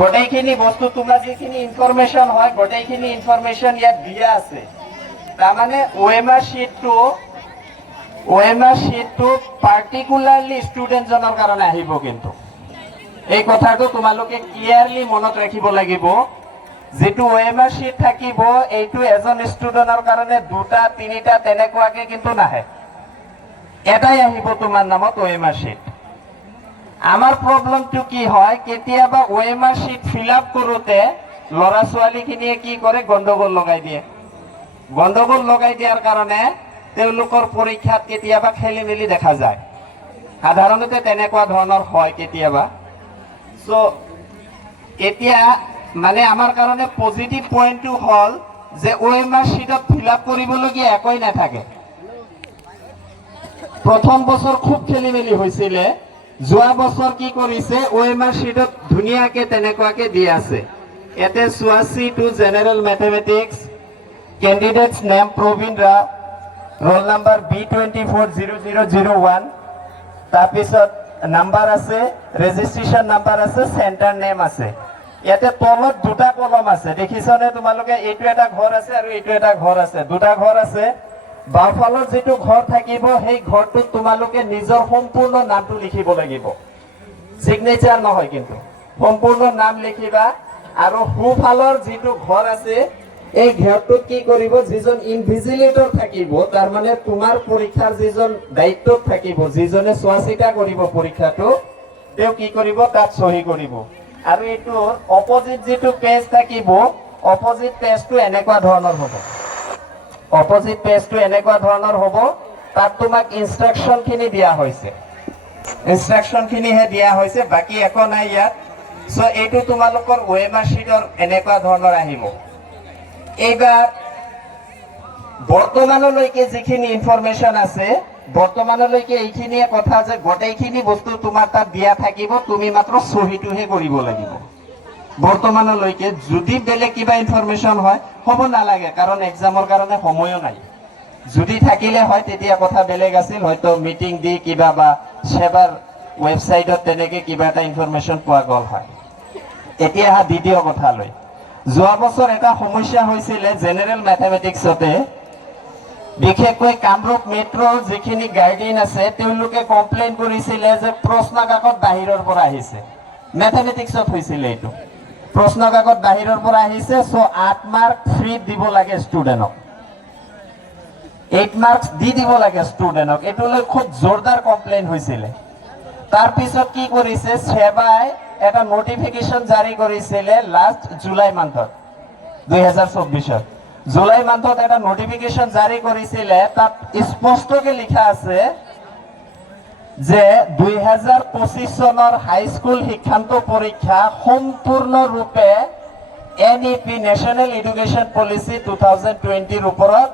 গোটেইখিনি বস্তু তোমাৰ যিখিনি ইনফৰমেশন হয় গোটেইখিনি ইনফৰমেশন ইয়াত দিয়া আছে তাৰ মানে ওএমআৰ শীটটো পাৰ্টিকুলাৰলি ষ্টুডেন্ট জনৰ কাৰণে আহিব কিন্তু এই কথাটো তোমালোকে ক্লিয়াৰলি মনত ৰাখিব লাগিব যেটো ওএমআৰ শীট থাকিব এইটো এজন ষ্টুডেন্টৰ কাৰণে দুটা তিনিটা তেনেকুৱাকে কিন্তু নাহে এটাই আহিব তোমাৰ নামত ওএমআৰ শীট আমাৰ প্ৰবলেমটো কি হয় কেতিয়াবা ওএমআৰ শীট ফিল আপ কৰোতে লৰা ছোৱালীখিনিয়ে কি কৰে গণ্ডগোল লগাই দিয়ে গণ্ডগোল লগাই দিয়াৰ কাৰণে তেওঁলোকৰ পৰীক্ষাত কেতিয়াবা খেলি মেলি দেখা যায় সাধাৰণতে তেনেকুৱা ধৰণৰ হয় কেতিয়াবা সো এতিয়া মানে আমাৰ কাৰণে পজিটিভ পইণ্টটো হ'ল যে ওএমআৰ শীটত ফিল আপ কৰিবলগীয়া একোই নাথাকে প্ৰথম বছৰ খুব খেলি মেলি হৈছিল যোৱা বছৰ কি কৰিছে ওএমআৰ শীটত ধুনিয়াকে তেনেকুৱাকে দি আছে এতে সুৱাসি to general mathematics candidates name Prabin Rao roll number B240001 তাৰপিছত নাম্বাৰ আছে ৰেজিষ্ট্ৰেচন নাম্বাৰ আছে সেন্টাৰ নেম আছে ইয়াতে তলত দুটা কলম আছে দেখিছনে তোমালোকে এইটো এটা ঘৰ আছে আৰু এইটো এটা ঘৰ আছে দুটা ঘৰ আছে বাওফালৰ যেটো ঘৰ থাকিব সেই ঘৰটোত তোমালোকে নিজৰ সম্পূৰ্ণ নামটো লিখিব লাগিব সিগনেচাৰ নহয় কিন্তু সম্পূৰ্ণ নাম লিখিবা আৰু সোঁফালৰ যেটো ঘৰ আছে এই ঘৰটোত কি কৰিব যিজন ইনভিজিলেটৰ থাকিব তাৰ মানে তোমাৰ পৰীক্ষাৰ যিজন দায়িত্বত থাকিব যিজনে চোৱাচিতা কৰিব পৰীক্ষাটো তেওঁ কি কৰিব তাত সহি কৰিব আৰু এইটো অপোজিট যেটো পেজ থাকিব অপোজিট পেজটো এনেকুৱা ধৰণৰ হ'ব অপোজিট পেজটো এনেকুৱা ধৰণৰ হ'ব তাত তোমাক ইনস্ট্ৰাকশনখিনি দিয়া হৈছে ইনস্ট্ৰাকশনখিনিহে দিয়া হৈছে বাকি একো নাই ইয়াত সো এইটো তোমালোকৰ ওএমআৰ শীটৰ এনেকুৱা ধৰণৰ আহিব এইবাৰ বৰ্তমানলৈকে যিখিনি ইনফৰমেশন আছে বৰ্তমানলৈকে এইখিনিয়ে কথা যে গোটেইখিনি বস্তু তোমাৰ তাত দিয়া থাকিব তুমি মাত্ৰ সহিটোহে কৰিব লাগিব বৰ্তমানলৈকে যদি বেলেগ কিবা ইনফৰমেশন হয় হ'ব নালাগে কাৰণ এক্সামৰ কাৰণে সময়ও নাই যদি থাকিলে হয় তেতিয়া কথা বেলেগ আছিল হয়তো মিটিং দি কিবা বা সেৱাৰ ওয়েবসাইটত তেনেকে কিবা এটা ইনফৰমেশন পোৱা গল হয় এতিয়া দ্বিতীয় কথালৈ যোৱা বছৰ এটা সমস্যা হৈছিল জেনাৰেল ম্যাথমেটিক্সতে বিশেষকৈ কামৰূপ মেট্ৰৰ যিখিনি গাইডলাইন আছে তেওঁলোকে কমপ্লেইন কৰিছিল যে প্ৰশ্ন কাকত বাহিৰৰ পৰা আহিছে ম্যাথমেটিক্সত হৈছিল এইটো প্ৰশ্ন কাকত বাহিৰৰ পৰা আহিছে সো 8 মাৰ্ক ফ্ৰী দিব লাগে ষ্টুডেন্টক 8 মাৰ্কস দি দিব লাগে ষ্টুডেন্টক এটো লৈ খুব জোৰদাৰ কমপ্লেইন হৈছিল তাৰ পিছত কি কৰিছে সেৱাই এটা নোটিফিকেশন জাৰি কৰিছিল লাষ্ট জুলাই মান্থত 2024 জুলাই মান্থত এটা নোটিফিকেশন জাৰি কৰিছিল তাত স্পষ্টকৈ লিখা আছে যে 2025 চনৰ হাইস্কুল শিক্ষান্ত পৰীক্ষা সম্পূৰ্ণৰূপে NEP নেশ্যনেল এডুকেশ্যন পলিচি 2020 ওপৰত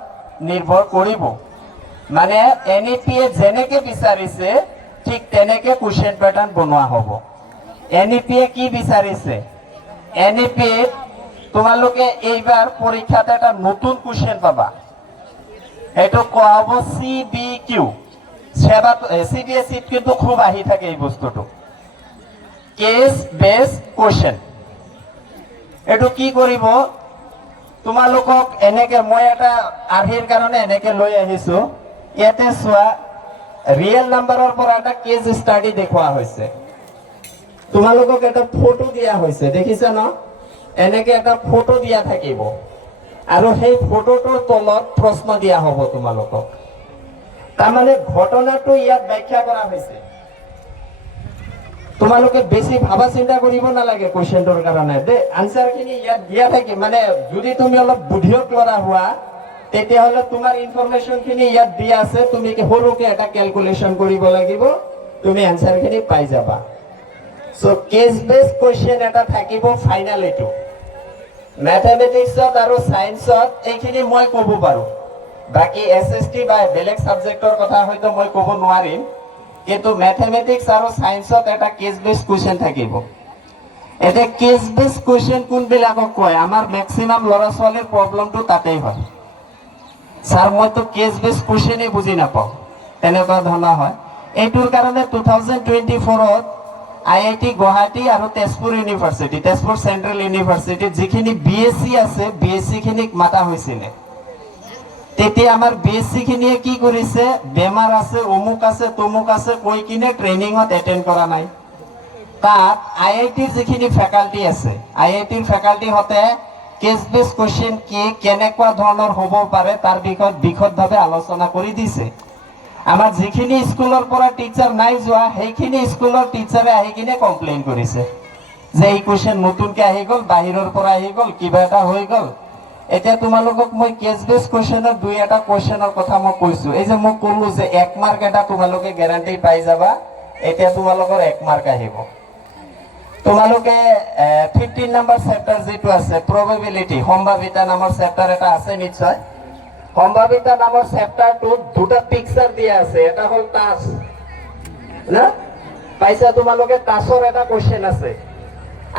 নিৰ্ভৰ কৰিব। মানে NEP যেনেকে বিচাৰিছে ঠিক তেনেকে কুৱেশ্যন পেটাৰ্ণ বনোৱা হ'ব। NEP কি বিচাৰিছে? NEP তোমালোকে এইবাৰ পৰীক্ষাত এটা নতুন কুৱেশ্যন পাবা, সেইটো কোৱা হ'ব CBQ। CBSE কিন্তু খুব আহি থাকে এই বস্তুটো, কেছ বেস কুৱেশ্যন। এইটো কি কৰিব তোমালোকক এনেকে, মই এটা আৰ্হিৰ কাৰণে এনেকে লৈ আহিছো। ইয়াতে চোৱা, ৰিয়েল নাম্বাৰৰ পৰা এটা কেছ ষ্টাডি দেখুওৱা হৈছে, তোমালোকক এটা ফটো দিয়া হৈছে, দেখিছা ন? এনেকে এটা ফটো দিয়া থাকিব আৰু সেই ফটোটোৰ তলত প্ৰশ্ন দিয়া হ'ব তোমালোকক। তাৰমানে ঘটনাটো ইয়াত ব্যাখ্যা কৰা হৈছে। তোমালোকে বেছি ভাবা চিন্তা কৰিব নালাগে কুৱেশ্যনটোৰ কাৰণে দেই, আনসাৰখিনি ইয়াত দিয়া থাকে। মানে যদি তুমি অলপ বুদ্ধিয়ক ল'ৰা হোৱা তেতিয়াহ'লে তোমাৰ ইনফৰমেশ্যনখিনি ইয়াত দিয়া আছে, তুমি সৰুকে এটা কেলকুলেশ্যন কৰিব লাগিব, তুমি আনসাৰখিনি পাই যাবা। সো কেছ বেস কুৱেশ্যন এটা থাকিব ফাইনাল। এইটো মেথমেটিক্সত আৰু সায়েন্সত এইখিনি মই ক'ব পাৰো, বাকি SST বা বেলেগ সাবজেক্টৰ কথা হয়তো মই ক'ব নোৱাৰিম, কিন্তু মেথমেটিক্স আৰু সায়েন্সত এটা কেছ বেস কুৱেশ্যন থাকিব। এটা কেছ বেস কুৱেশ্যন কোনবিলাকক কয়? আমাৰ মেক্সিমাম ল'ৰা ছোৱালীৰ প্ৰব্লেমটো তাতেই হয়, স্যাৰ মইতো কেছ বেস কুৱেশ্যনেই বুজি নাপাওঁ, তেনেকুৱা ধৰণৰ হয়। এইটোৰ কাৰণে 2024ত IIT গুৱাহাটী আৰু তেজপুৰ ইউনিভাৰ্চিটি, তেজপুৰ চেন্ট্ৰেল ইউনিভাৰ্চিটিত যিখিনি BSc আছে, BSc খিনিক মাতা হৈছিলে। তেতিয়া আমাৰ BSc খিনিয়ে কি কৰিছে, বেমাৰ আছে, অমুক আছে, তমুক আছে কৈ কিনে ট্ৰেইনিঙত এটেণ্ড কৰা নাই। তাত IITৰ যিখিনি ফেকাল্টি আছে, IITৰ ফেকাল্টিহঁতে কেছ বেস কুৱেশ্যন কি, কেনেকুৱা ধৰণৰ হ'ব পাৰে তাৰ বিষয়ত বিশদভাৱে আলোচনা কৰি দিছে। আমাৰ যিখিনি স্কুলৰ পৰা টিচাৰ নাই যোৱা, সেইখিনি স্কুলৰ টিচাৰে আহি কিনে কমপ্লেইন কৰিছে যে এই কুৱেশ্যন নতুনকে আহি গ'ল, বাহিৰৰ পৰা আহি গ'ল, কিবা এটা হৈ গ'ল। এতিয়া তোমালোকক মই কেছ বেস কুৱেশ্যনৰ দুই এটা কুৱেশ্যনৰ কথা মই কৈছো। এই যে মই ক'লো যে 1 মাৰ্ক এটা তোমালোকে গ্যাৰান্টি পাই যাবা, এতিয়া তোমালোকৰ 1 মাৰ্ক আহিব। তোমালোকে 15 নম্বৰ চেপ্টাৰ যিটো আছে প্ৰবেবিলিটি, সম্ভাৱিতা নামৰ চেপ্টাৰ এটা আছে নিশ্চয়। সম্ভাৱিতা নামৰ চেপ্টাৰটোত দুটা পিকচাৰ দিয়া আছে, এটা হ'ল টাচ না, পাইছা তোমালোকে? টাচৰ এটা কুৱেশ্যন আছে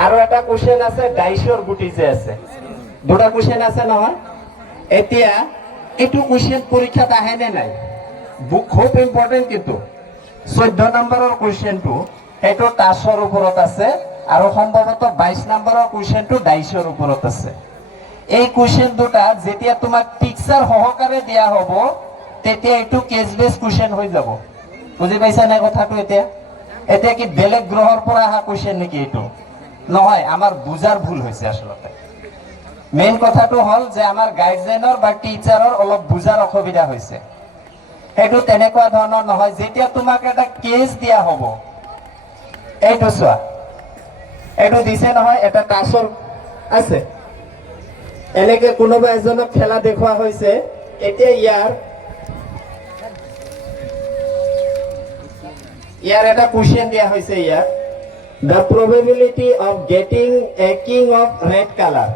আৰু এটা কুৱেশ্যন আছে ডাইচৰ গুটি যে আছে, দুটা কুৱেশ্যন আছে নহয়। এতিয়া এইটো কুৱেশ্যন পৰীক্ষাত আহে নে নাই? খুব ইম্পৰ্টেণ্ট, কিন্তু 14 নম্বৰৰ কুৱেশ্যনটো সেইটো টাচৰ ওপৰত আছে আৰু সম্ভৱতঃ 22 নম্বৰৰ কুৱেশ্যনটো ডাইচৰ ওপৰত আছে। এই কুৱেশ্যন দুটা যেতিয়া তোমাক পিকচাৰ সহকাৰে দিয়া হ'ব, তেতিয়া এইটো কেছ বেস কুৱেশ্যন হৈ যাব। বুজি পাইছা নাই কথাটো? এতিয়া কি বেলেগ গ্ৰহৰ পৰা অহা কুৱেশ্যন নেকি? এইটো নহয়, আমাৰ বুজাৰ ভুল হৈছে আচলতে। মেইন কথাটো হ'ল যে আমাৰ গাৰ্জেনৰ বা টিচাৰৰ অলপ বুজাৰ অসুবিধা হৈছে। সেইটো তেনেকুৱা ধৰণৰ নহয়। যেতিয়া তোমাক এটা কেছ দিয়া হ'ব, এইটো চোৱা, এইটো দিছে নহয়, এটা টাচৰ আছে, এনেকে কোনোবা এজনক খেলা দেখুওৱা হৈছে। এতিয়া ইয়াৰ এটা কুৱেশ্যন দিয়া হৈছে, ইয়াত the probability of getting a king of red colour,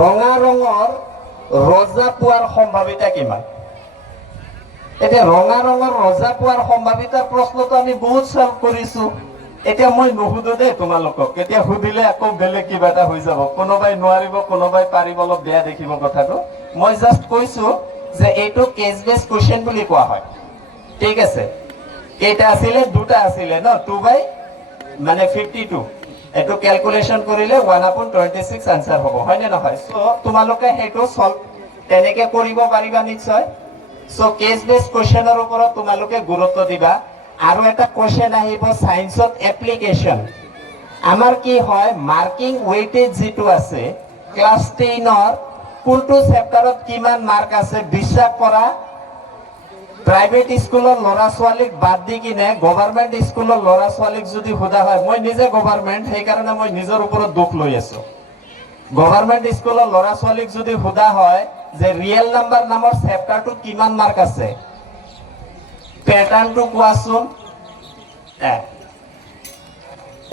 ৰঙা ৰঙৰ ৰজা পোৱাৰ সম্ভাৱিতা কিমান? এতিয়া ৰঙা ৰঙৰ ৰজা পোৱাৰ সম্ভাৱিতাৰ প্ৰশ্নটো আমি বহুত সলভ কৰিছো। এতিয়া মই নুসুধো দেই তোমালোকক, এতিয়া সুধিলে আকৌ বেলেগ কিবা এটা হৈ যাব, কোনোবাই নোৱাৰিব, কোনোবাই পাৰিব, অলপ বেয়া দেখিব কথাটো। মই জাষ্ট কৈছো যে এইটো কেছ বেস কুৱেশ্যন বুলি কোৱা হয়, ঠিক আছে? কেইটা আছিলে? দুটা আছিলে ন, 2/52। এইটো ক্যালকুলেশন কৰিলে 1/26 আনসাৰ হ'ব, হয় নে নহয়? সো তোমালোকে সেইটো সলভ তেনেকে কৰিব পাৰিবা নিশ্চয়। সো কেছ বেস কুৱেশ্যনৰ ওপৰত তোমালোকে গুৰুত্ব দিবা। আৰু এটা কুৱেশ্যন আহিব সায়েন্সত এপ্লিকেশন। আমাৰ কি হয়, মাৰ্কিং ওয়েটেজ যেটো আছে, ক্লাস 10ৰ কোনটো চেপ্টাৰত কিমান মাৰ্ক আছে বিশ্বাস কৰা, প্ৰাইভেট স্কুলৰ ল'ৰা ছোৱালীক বাদ দি কিনে গভৰ্ণমেণ্ট স্কুলৰ ল'ৰা ছোৱালীক যদি সোধা হয়, মই নিজে গভৰ্ণমেণ্ট, সেইকাৰণে মই নিজৰ ওপৰত দুখ লৈ আছো। গভৰ্ণমেণ্ট স্কুলৰ ল'ৰা ছোৱালীক যদি সোধা হয় যে ৰিয়েল নাম্বাৰ নামৰ চেপ্টাৰটোত কিমান মাৰ্ক আছে, প্যাটাৰ্নটো কোৱাচোন,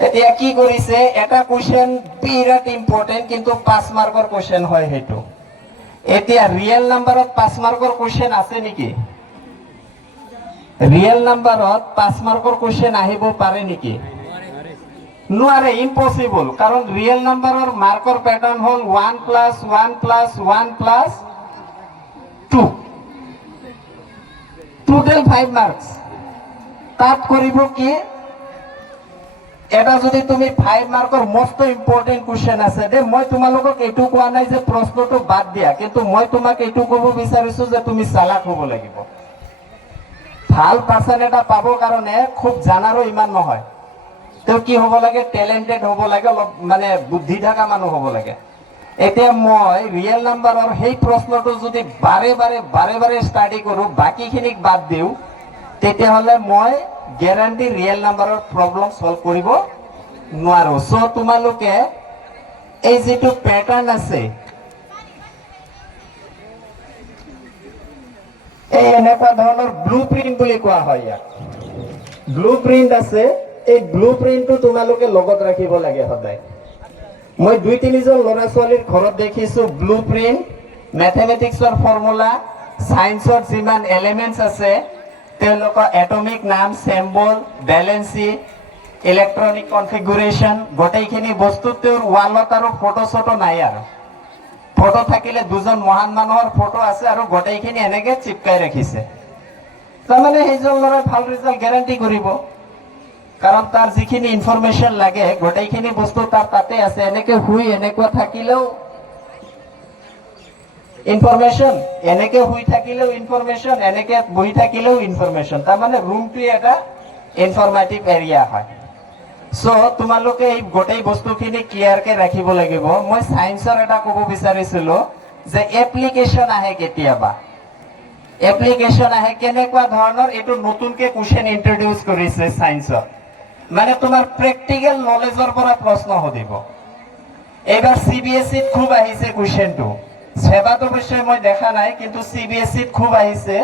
এতিয়া কি কৰিছে, এটা কুৱেশ্যন বিৰাট ইম্পৰ্টেণ্ট, কিন্তু 5 মাৰ্কৰ কুৱেশ্যন হয় সেইটো। এতিয়া ৰিয়েল নাম্বাৰত 5 মাৰ্কৰ কুৱেশ্যন আছে নেকি? ৰিয়েল নাম্বাৰত 5 মাৰ্কৰ কুৱেশ্যন আহিব পাৰে নেকি? নোৱাৰে, ইম্পচিবল। কাৰণ ৰিয়েল নাম্বাৰৰ মাৰ্কৰ পেটাৰ্ণ হ'ল 1 + 1 + 1 + 2, টোটেল 5 মাৰ্কস। তাত কৰিব কি, এটা যদি তুমি 5 মাৰ্কৰ মোস্ট ইম্পৰ্টেণ্ট কুৱেশ্যন আছে দে, মই তোমালোকক এইটো কোৱা নাই যে প্ৰশ্নটো বাদ দিয়া, কিন্তু মই তোমাক এইটো ক'ব বিচাৰিছো যে তুমি চালাক হ'ব লাগিব। ভাল পাৰ্চন এটা পাবৰ কাৰণে খুব জানাৰো ইমান নহয়, তেওঁ কি হ'ব লাগে, টেলেণ্টেড হ'ব লাগে, অলপ মানে বুদ্ধি থকা মানুহ হ'ব লাগে। এতিয়া মই ৰিয়েল নাম্বাৰৰ সেই প্ৰশ্নটো যদি বাৰে বাৰে ষ্টাডি কৰোঁ, বাকীখিনিক বাদ দিওঁ, তেতিয়াহ'লে মই গেৰাণ্টি ৰিয়েল নাম্বাৰৰ প্ৰব্লেম সলভ কৰিব নোৱাৰো। চ' তোমালোকে এই যিটো পেটাৰ্ণ আছে, এই এনেকুৱা ধৰণৰ ব্লু প্ৰিণ্ট বুলি কোৱা হয় ইয়াক। ব্লু প্ৰিণ্ট আছে, এই ব্লু প্ৰিণ্টটো তোমালোকে লগত ৰাখিব লাগে সদায়। মই 2-3জন ল'ৰা ছোৱালীৰ ঘৰত দেখিছো ব্লু প্ৰিণ্ট, মেথমেটিক্সৰ ফৰ্মুলা, সায়েন্সৰ যিমান এলিমেণ্টছ আছে, তেওঁলোকৰ এটমিক নাম, চেম্বল, বেলেন্সি, ইলেক্ট্ৰনিক কনফিগুৰেশ্যন, গোটেইখিনি বস্তু তেওঁৰ ৱালত আৰু ফটো চটো নাই। আৰু ফটো থাকিলে 2জন মহান মানুহৰ ফটো আছে আৰু গোটেইখিনি এনেকে চিপকাই ৰাখিছে। তাৰমানে সেইজন ল'ৰাই ভাল ৰিজাল্ট গেৰাণ্টি কৰিব, কাৰণ তাৰ যিখিনি ইনফৰমেশ্যন লাগে গোটেইখিনি বস্তু তাৰ তাতে আছে। এনেকে শুই এনেকুৱা থাকিলেও ইনফৰমেশ্যন, এনেকে শুই থাকিলেও ইনফৰমেশ্যন, এনেকে বহি থাকিলেও ইনফৰমেশ্যন। তাৰমানে ৰুমটোৱে এটা ইনফৰমেটিভ এৰিয়া হয়। চ' তোমালোকে এই গোটেই বস্তুখিনি ক্লিয়াৰকে ৰাখিব লাগিব। মই সায়েন্সৰ এটা ক'ব বিচাৰিছিলো যে এপ্লিকেশ্যন আহে কেতিয়াবা, এপ্লিকেশ্যন আহে কেনেকুৱা ধৰণৰ, এইটো নতুনকে কুৱেশ্যন ইন্ট্ৰডিউচ কৰিছে সায়েন্সত, মানে তোমাৰ প্ৰেক্টিকেল নলেজৰ পৰা প্ৰশ্ন সুধিব। এইবাৰ CBSE-ত খুব আহিছে কুৱেশ্যনটো, সেৱাত অৱশ্যে মই দেখা নাই, কিন্তু CBSE-ত খুব আহিছে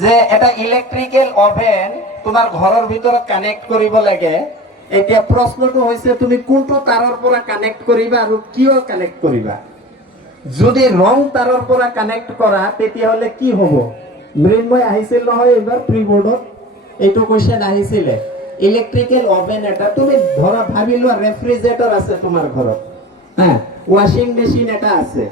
যে এটা ইলেক্ট্ৰিকেল অভেন তোমাৰ ঘৰৰ ভিতৰত কানেক্ট কৰিব লাগে। এতিয়া প্ৰশ্নটো হৈছে তুমি কোনটো তাৰৰ পৰা কানেক্ট কৰিবা আৰু কিয় কানেক্ট কৰিবা। যদি ৰং তাৰৰ পৰা কানেক্ট কৰা তেতিয়াহ'লে কি হ'ব? মৃন্ময় আহিছিল নহয় এইবাৰ প্ৰি বোৰ্ডত, এইটো কুৱেশ্যন আহিছিলে। ইলেক্ট্ৰিকেল অভেন এটা, তুমি ধৰা ভাবি লোৱা ৰেফ্ৰিজাৰেটৰ আছে তোমাৰ ঘৰত, হ্যাঁ, ৱাশ্বিং মেচিন এটা আছে।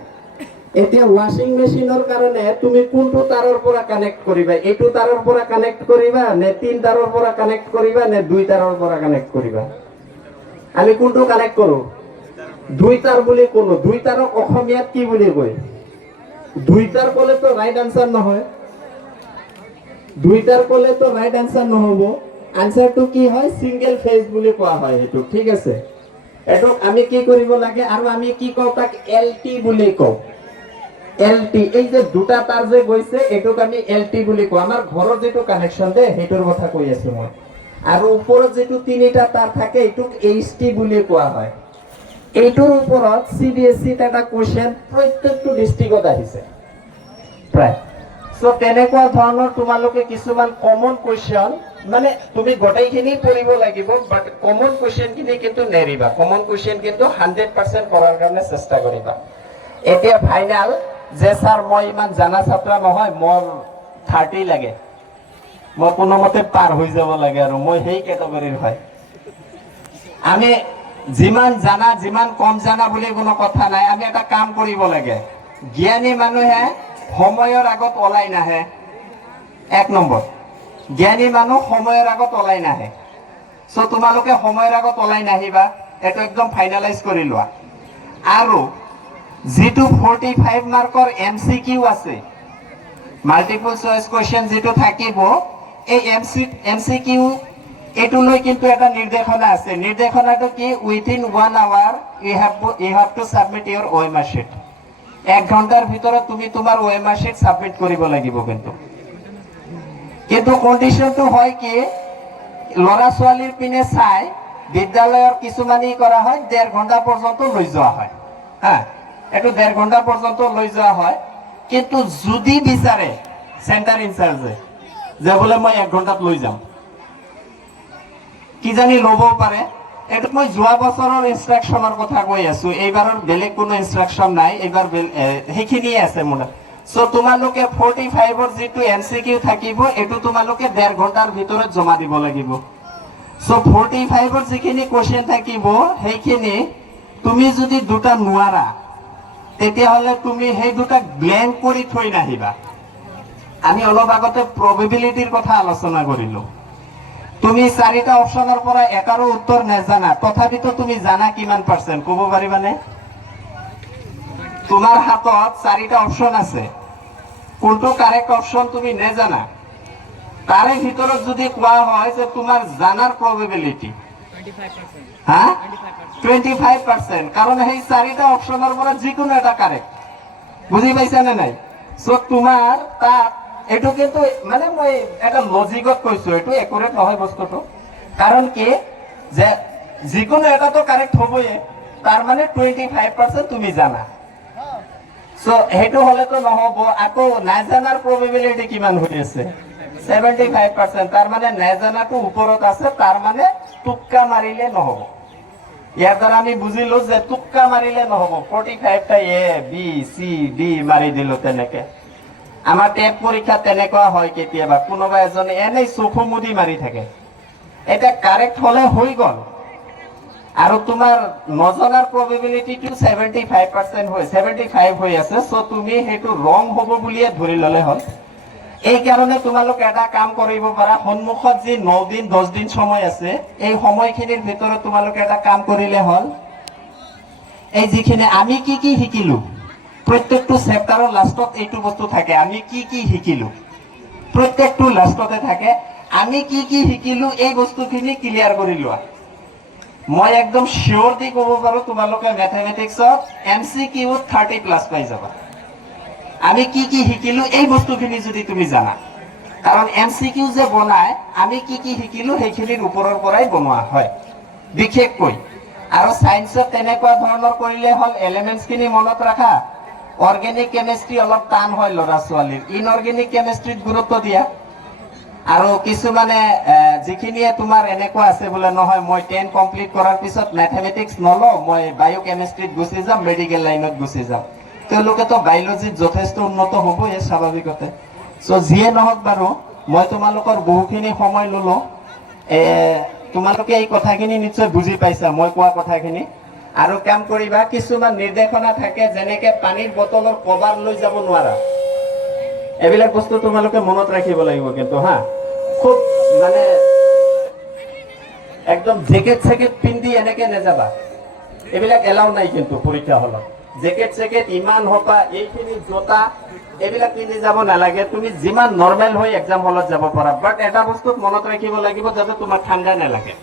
এতিয়া ৱাশ্বিং মেচিনৰ কাৰণে তুমি কোনটো তাৰৰ পৰা কানেক্ট কৰিবা? এইটো তাৰৰ পৰা কানেক্ট কৰিবা নে 3 তাৰৰ পৰা কানেক্ট কৰিবা নে 2 তাৰৰ পৰা কানেক্ট কৰিবা? আমি কোনটো কানেক্ট কৰো? 2 তাৰ বুলি ক'লো। 2 তাৰক অসমীয়াত কি বুলি কয়? 2 তাৰ ক'লেতো ৰাইট আনসাৰ নহয়, 2 তাৰ ক'লেতো ৰাইট আনসাৰ নহ'ব। আনসাৰটো কি হয়? সিঙ্গেল ফেজ বুলি কোৱা হয় এইটো, ঠিক আছে। এটোক আমি কি কৰিব লাগে, আৰু আমি কি কওঁ তাক LT বুলি কওঁ। LT, এই যে 2টা তার যে গৈছে এটোক আমি LT বুলি কওঁ। আমাৰ ঘৰৰ যেটো কানেকশন দে সেইটোৰ কথা কৈ আছো মই। আৰু ওপৰত যেটো 3টা তাৰ থাকে এটোক HT বুলি কোৱা হয়। এইটোৰ ওপৰত CBSE-ত এটা কুৱেশ্যন প্ৰত্যেকটো ডিস্ট্ৰিক্টত আহিছে প্ৰায়। সো তেনেকুৱা ধৰণৰ তোমালোকে কিছুমান কমন কুৱেশ্যন, মানে তুমি গোটেইখিনি পঢ়িব লাগিব, বাট কমন কুৱেশ্যনখিনি কিন্তু নেৰিবা। কমন কুৱেশ্যন কিন্তু 100% কৰাৰ কাৰণে চেষ্টা কৰিবা। এতিয়া ফাইনাল যে স্যাৰ মই ইমান জানা ছাত্ৰ নহয়, মোৰ 30 লাগে, মই কোনোমতে পাৰ হৈ যাব লাগে, আৰু মই সেই কেটেগৰীৰ হয়। আমি যিমান জানা যিমান কম জানা বুলি কোনো কথা নাই, আমি এটা কাম কৰিব লাগে। জ্ঞানী মানুহে সময়ৰ আগত ওলাই নাহে, 1 নম্বৰ। জ্ঞানী মানুহ সময়ৰ আগত ওলাই নাহে। চ' তোমালোকে সময়ৰ আগত ওলাই নাহিবা, এইটো একদম ফাইনালাইজ কৰি লোৱা। আৰু যেটো 45 মাৰ্কৰ MCQ আছে, মাল্টিপল চয়েস কুৱেশ্যন যেটো থাকিব, এই MCQ এটোলৈ কিন্তু এটা নিৰ্দেশনা আছে। নিৰ্দেশনাটো কি? Within 1 hour you have to submit your OMR sheet। 1 ঘণ্টাৰ ভিতৰত তুমি তোমাৰ OMR sheet সাবমিট কৰিব লাগিব। কিন্তু কন্ডিশনটো হয় কি, ল'ৰা ছোৱালীৰ পিনে চাই বিদ্যালয়ৰ কিছুমানে কৰা হয় 1.5 ঘণ্টা পৰ্যন্ত লৈ যোৱা হয়, হ্যাঁ, এটো 1.5 ঘণ্টা পৰ্যন্ত লৈ যোৱা হয়। কিন্তু যদি বিচাৰে সেন্টার ইনচার্জে যে বলে মই 1 ঘণ্টাত লৈ যাম, কিজানি ল'বও পাৰে। এইটো মই যোৱা বছৰৰ ইনষ্ট্ৰাকশ্যনৰ কথা কৈ আছো, এইবাৰৰ বেলেগ কোনো ইনষ্ট্ৰাকশ্যন নাই, এইবাৰ সেইখিনিয়ে আছে মোৰ। চ' তোমালোকে 45ৰ যিটো MCQ থাকিব এইটো তোমালোকে 1.5 ঘণ্টাৰ ভিতৰত জমা দিব লাগিব। চ' 45ৰ যিখিনি কুৱেশ্যন থাকিব সেইখিনি তুমি যদি দুটা নোৱাৰা তেতিয়াহ'লে তুমি সেই দুটা ব্লেংক কৰি থৈ নাহিবা। আমি অলপ আগতে প্ৰবেবিলিটিৰ কথা আলোচনা কৰিলো। তুমি 4টা অপশ্যনৰ পৰা এটাৰো উত্তৰ নাজানা, তথাপিতো তুমি জানা কিমান পাৰ্চেণ্ট ক'ব পাৰিবানে? তোমাৰ হাতত 4টা অপশ্যন আছে, কোনটো কাৰেক্ট অপশ্যন তুমি নাজানা, তাৰে ভিতৰত যদি কোৱা হয় যে তোমাৰ জানাৰ প্ৰবেবিলিটি 25%, কাৰণ সেই 4টা অপশ্যনৰ পৰা যিকোনো এটা কাৰেক্ট। বুজি পাইছা নে নাই? চ' তোমাৰ তাত এইটো কিন্তু মানে মই এটা লজিকত কৈছো, এইটো একুৰেট নহয় বস্তুটো। কাৰণ কি যে যিকোনো এটাতো কাৰেক্ট হ'বই, তাৰ মানে 25% তুমি জানা। চ' সেইটো হলেতো নহ'ব। আকৌ নাজানাৰ প্ৰবেবিলিটি কিমান হৈ আছে? 75%। তাৰ মানে নাজানাটো ওপৰত আছে, তাৰ মানে টুক্কা মাৰিলে নহ'ব। ইয়াৰ দ্বাৰা আমি বুজিলো যে টুক্কা মাৰিলে নহ'ব, 45টা A, B, C, D মাৰি দিলো তেনেকে। আমাৰ টেট পৰীক্ষা তেনেকুৱা হয় কেতিয়াবা, কোনোবা এজনে এনেই চকু মুদি মাৰি থাকে। এতিয়া কাৰেক্ট হলে হৈ গ'ল, আৰু তোমাৰ নজনাৰ প্ৰবেবিলিটিটো 75% হয়, 75 হৈ আছে। চ' তুমি সেইটো ৰং হ'ব বুলিয়ে ধৰি ল'লে হ'ল। এই কাৰণে তোমালোক এটা কাম কৰিব পাৰা, সন্মুখত যি 9 দিন 10 দিন সময় আছে, এই সময়খিনিৰ ভিতৰত তোমালোকে এটা কাম কৰিলে হ'ল। এই যিখিনি আমি কি কি শিকিলো, প্ৰত্যেকটো চেপ্টাৰৰ লাষ্টত এইটো বস্তু থাকে, আমি কি কি শিকিলো, প্ৰত্যেকটো লাষ্টতে থাকে। আমি কি কি শিকিলো এই বস্তুখিনি ক্লিয়াৰ কৰি লোৱা। মই একদম শিওৰ দি ক'ব পাৰো তোমালোকে মেথমেটিক্সত MCQ 30+ পাই যাবা। আমি কি কি শিকিলো এই বস্তুখিনি যদি তুমি জানা, কাৰণ MCQ যে বনায় আমি কি কি শিকিলো সেইখিনিৰ ওপৰৰ পৰাই বনোৱা হয় বিশেষকৈ। আৰু সায়েন্সত তেনেকুৱা ধৰণৰ কৰিলে হ'ল, এলিমেণ্টছখিনি মনত ৰাখা। অৰ্গেনিক কেমিষ্ট্ৰি অলপ টান হয় ল'ৰা ছোৱালীৰ, ইনঅৰ্গেনিক কেমিষ্ট্ৰিত গুৰুত্ব দিয়া। আৰু কিছুমানে যিখিনিয়ে তোমাৰ এনেকুৱা আছে বোলে নহয় মই 10 কমপ্লিট কৰাৰ পিছত মেথমেটিক্স নলওঁ, মই বায়'কেমিষ্ট্ৰিত গুচি যাম, মেডিকেল লাইনত গুচি যাম। তেওঁলোকেতো বায়'লজিত যথেষ্ট উন্নত হ'বই স্বাভাৱিকতে। চ' যিয়ে নহওক বাৰু, মই তোমালোকৰ বহুখিনি সময় ল'লো। তোমালোকে এই কথাখিনি নিশ্চয় বুজি পাইছা মই কোৱা কথাখিনি। আৰু কাম কৰিবা, কিছুমান নিৰ্দেশনা থাকে, যেনেকে পানীৰ বটলৰ কভাৰ লৈ যাব নোৱাৰা। এইবিলাক বস্তু তোমালোকে মনত ৰাখিব লাগিব কিন্তু হা। খুব মানে একদম জেকেট চেকেট পিন্ধি এনেকে নেযাবা, এইবিলাক এলাও নাই কিন্তু পৰীক্ষা হলত। জেকেট চেকেট ইমান হপা, এইখিনি জোতা এইবিলাক পিন্ধি যাব নালাগে। তুমি যিমান নৰ্মেল হৈ এক্সাম হলত যাব পাৰা, বাট এটা বস্তুত মনত ৰাখিব লাগিব যাতে তোমাৰ ঠাণ্ডা নালাগে।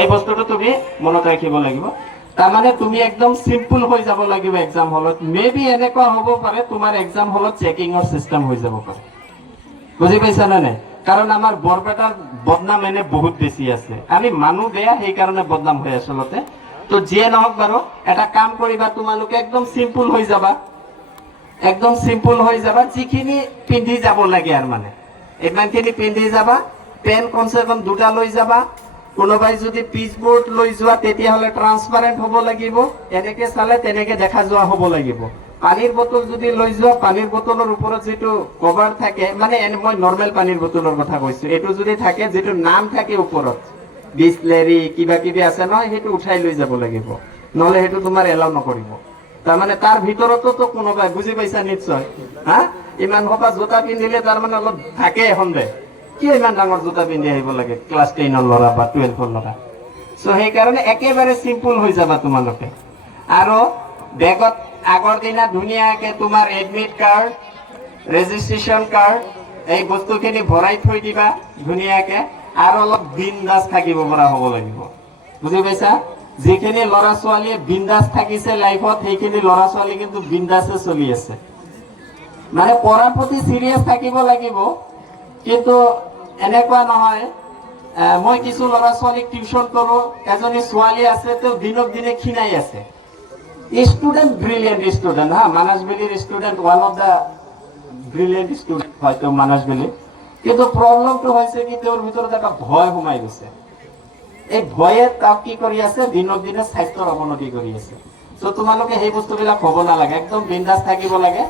এই বস্তুটো তুমি মনত ৰাখিব লাগিব। তাৰমানে তুমি একদম চিম্পল হৈ যাব লাগিব এক্সাম হলত। মে বি এনেকুৱা হ'ব পাৰে তোমাৰ এক্সাম হলত চেকিঙৰ চিষ্টেম হৈ যাব পাৰে। বুজি পাইছা নে নাই? কাৰণ আমাৰ বৰপেটাৰ বদনাম এনে বহুত বেছি আছে, আমি মানুহ বেয়া সেইকাৰণে বদনাম হৈ আচলতে। তো যিয়ে নহওক বাৰু, এটা কাম কৰিবা, তোমালোকে একদম চিম্পল হৈ যাবা, একদম চিম্পল হৈ যাবা। যিখিনি পিন্ধি যাব লাগে আৰু মানে ইমানখিনি পিন্ধি যাবা। পেন কমচে কম 2টা লৈ যাবা। কোনোবাই যদি পিচবোৰ্ড লৈ যোৱা তেতিয়াহ'লে ট্ৰান্সপাৰেণ্ট হ'ব লাগিব, এনেকে চালে তেনেকে দেখা যোৱা হ'ব লাগিব। পানীৰ বটল যদি লৈ যোৱা, পানীৰ বটলৰ ওপৰত যিটো কভাৰ থাকে, মানে মই নৰ্মেল পানীৰ বটলৰ কথা কৈছো, এইটো যদি থাকে, যিটো নাম থাকে ওপৰত, বিসলেৰি কিবা কিবি আছে নহয়, সেইটো উঠাই লৈ যাব লাগিব, নহ'লে সেইটো তোমাৰ এলাও নকৰিব। তাৰমানে তাৰ ভিতৰতো কোনোবাই, বুজি পাইছা নিশ্চয় হা, ইমান সোপা জোতা পিন্ধিলে তাৰমানে অলপ থাকে সন্দেহ, কিয় ইমান ডাঙৰ জোতা পিন্ধি আহিব লাগে ক্লাছ 10ৰ ল'ৰা বা 12ৰ ল'ৰা। চ' সেইকাৰণে একেবাৰে চিম্পল হৈ যাবা তোমালোকে। আৰু বেগত আগৰ দিনা ধুনীয়াকে তোমাৰ এডমিট কাৰ্ড, ৰেজিষ্ট্ৰেশ্যন কাৰ্ড, এই বস্তুখিনি ভৰাই থৈ দিবা ধুনীয়াকে। আৰু অলপ বিন্দাছ থাকিব পৰা হ'ব লাগিব। বুজি পাইছা? যিখিনি ল'ৰা ছোৱালীয়ে বিন্দাছ থাকিছে লাইফত, সেইখিনি ল'ৰা ছোৱালী কিন্তু বিন্দাছে চলি আছে। মানে পঢ়াৰ প্ৰতি চিৰিয়াছ থাকিব লাগিব, কিন্তু এনেকুৱা নহয়। মই কিছু ল'ৰা ছোৱালীক টিউচন কৰো, এজনী ছোৱালী আছে, তেওঁ দিনক দিনে ক্ষীণাই আছে। স্টুডেন্ট, ব্রিলিয়েন্ট স্টুডেন্ট, হ্যাঁ, মানসবিলির student, one of the brilliant student হয়তো মানসবিলি। কিন্তু প্রবলেমটা হয়েছে কি, তোর ভিতরে একটা ভয় ঘুমাই গেছে। এই ভয়ে তাক কি কৰি আছে দিনক দিনে স্বাস্থ্যৰ অৱনতি কৰি আছে সো তোমালোকে সেই বস্তুবিলাক হ'ব নালাগে একদম বিন্দাস থাকিব লাগে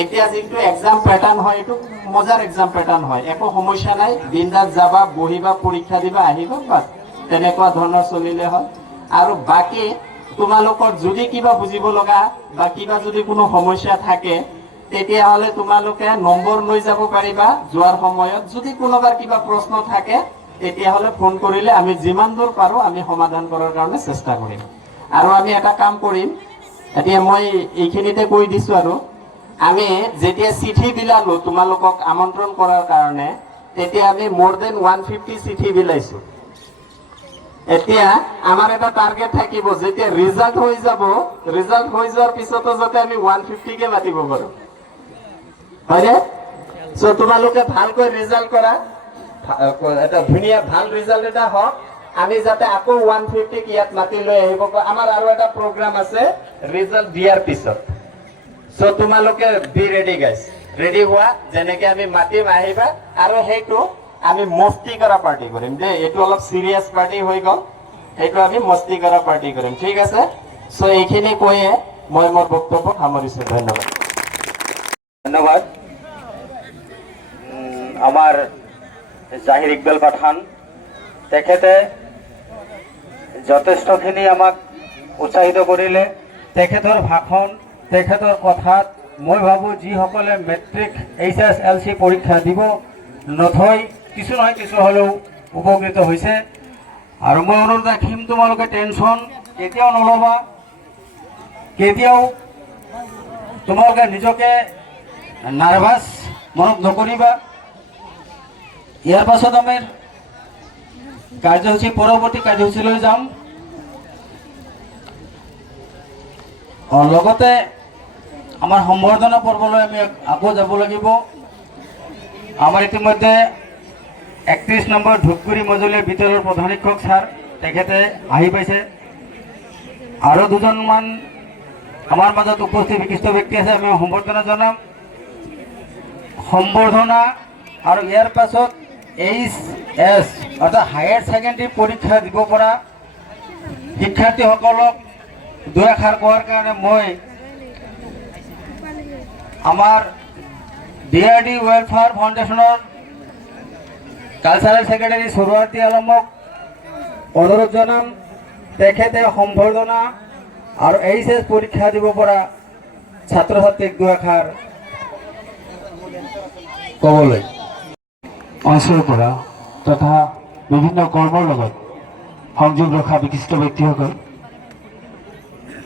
এতিয়া যিটো এক্সাম প্যাটাৰ্ন হয় এইটো মজাৰ এক্সাম প্যাটাৰ্ন হয় একো সমস্যা নাই বিন্দাস যাবা বহিবা পৰীক্ষা দিবা আহিবা বাস তেনেকুৱা ধৰণৰ চলিলে হয় আৰু বাকি তোমালোকৰ যদি কিবা বুজিব লগা বা কিবা যদি কোনো সমস্যা থাকে তেতিয়াহ'লে তোমালোকে নম্বৰ লৈ যাব পাৰিবা যোৱাৰ সময়ত যদি কোনোবাৰ কিবা প্ৰশ্ন থাকে তেতিয়াহ'লে ফোন কৰিলে আমি যিমান দূৰ পাৰো আমি সমাধান কৰাৰ কাৰণে চেষ্টা কৰিম আৰু আমি এটা কাম কৰিম এতিয়া মই এইখিনিতে কৈ দিছো আৰু আমি যেতিয়া চিঠি বিলালো তোমালোকক আমন্ত্ৰণ কৰাৰ কাৰণে তেতিয়া আমি মোৰ দেন 150 চিঠি বিলাইছো এতিয়া আমাৰ এটা টাৰ্গেট থাকিব যেতিয়া ৰিজাল্ট হৈ যাব ৰিজাল্ট হৈ যোৱাৰ পিছতো যাতে আমি 150 কে মাতিব পাৰো হয়নে সো তোমালোকে ভালকৈ ৰিজাল্ট কৰা এটা ধুনীয়া ভাল ৰিজাল্ট এটা হওক আমি যাতে আকৌ 150 ক ইয়াত মাতি লৈ আহিব আমাৰ আৰু এটা প্ৰগ্ৰাম আছে ৰিজাল্ট দিয়াৰ পিছত সো তোমালোকে বি ৰেডি গাইজ ৰেডি হোৱা যেনেকে আমি মাতিম আহিবা আৰু সেইটো আমি মস্তি কৰা পাৰ্টি কৰিম দে এইটো অলপ সিৰিয়াস পাৰ্টি হৈ গল এইটো আমি মস্তি কৰা পাৰ্টি কৰিম ঠিক আছে সো এইখিনি কৈয়ে মই মোৰ বক্তব্য সামৰিছো ধন্যবাদ ধন্যবাদ আমাৰ জাহিৰ ইকবাল পাঠান তেখেতে যথেষ্টখিনি আমাক উৎসাহিত কৰিলে তেখেতৰ ভাষণ তেখেতৰ কথাত মই ভাবোঁ যিসকলে মেট্ৰিক HSLC পৰীক্ষা দিব নথৈ কিছু নহয় কিছু হ'লেও উপকৃত হৈছে আৰু মই অনুৰোধ ৰাখিম তোমালোকে টেনশ্যন কেতিয়াও নল'বা কেতিয়াও তোমালোকে নিজকে নাৰ্ভাছ মনত নকৰিবা ইয়াৰ পাছত আমি কাৰ্যসূচী পৰৱৰ্তী কাৰ্যসূচীলৈ যাম লগতে আমাৰ সম্বৰ্ধনা পৰ্বলৈ আমি আকৌ যাব লাগিব আমাৰ ইতিমধ্যে 31 নম্বৰ ধূপগুৰি মজলীয়া বিদ্যালয়ৰ প্ৰধান শিক্ষক ছাৰ তেখেতে আহি পাইছে আৰু দুজনমান আমাৰ মাজত উপস্থিত বিশিষ্ট ব্যক্তি আছে আমি সম্বৰ্ধনা জনাম সম্বৰ্ধনা আৰু ইয়াৰ পাছত HS অৰ্থাৎ হায়াৰ ছেকেণ্ডেৰী পৰীক্ষা দিব পৰা শিক্ষাৰ্থীসকলক দুআষাৰ কোৱাৰ কাৰণে মই আমাৰ DRD ৱেলফেয়াৰ ফাউণ্ডেশ্যনৰ কালচাৰেল ছেক্ৰেটাৰী সৰুৱাৰ্তী আলমক অনুৰোধ জনাম তেখেতে সম্বৰ্ধনা আৰু HS পৰীক্ষা দিব পৰা ছাত্ৰ ছাত্ৰীক দুআষাৰ ক'বলৈ অঞ্চলৰ পৰা তথা বিভিন্ন কৰ্মৰ লগত সংযোগ ৰখা বিশিষ্ট ব্যক্তিসকল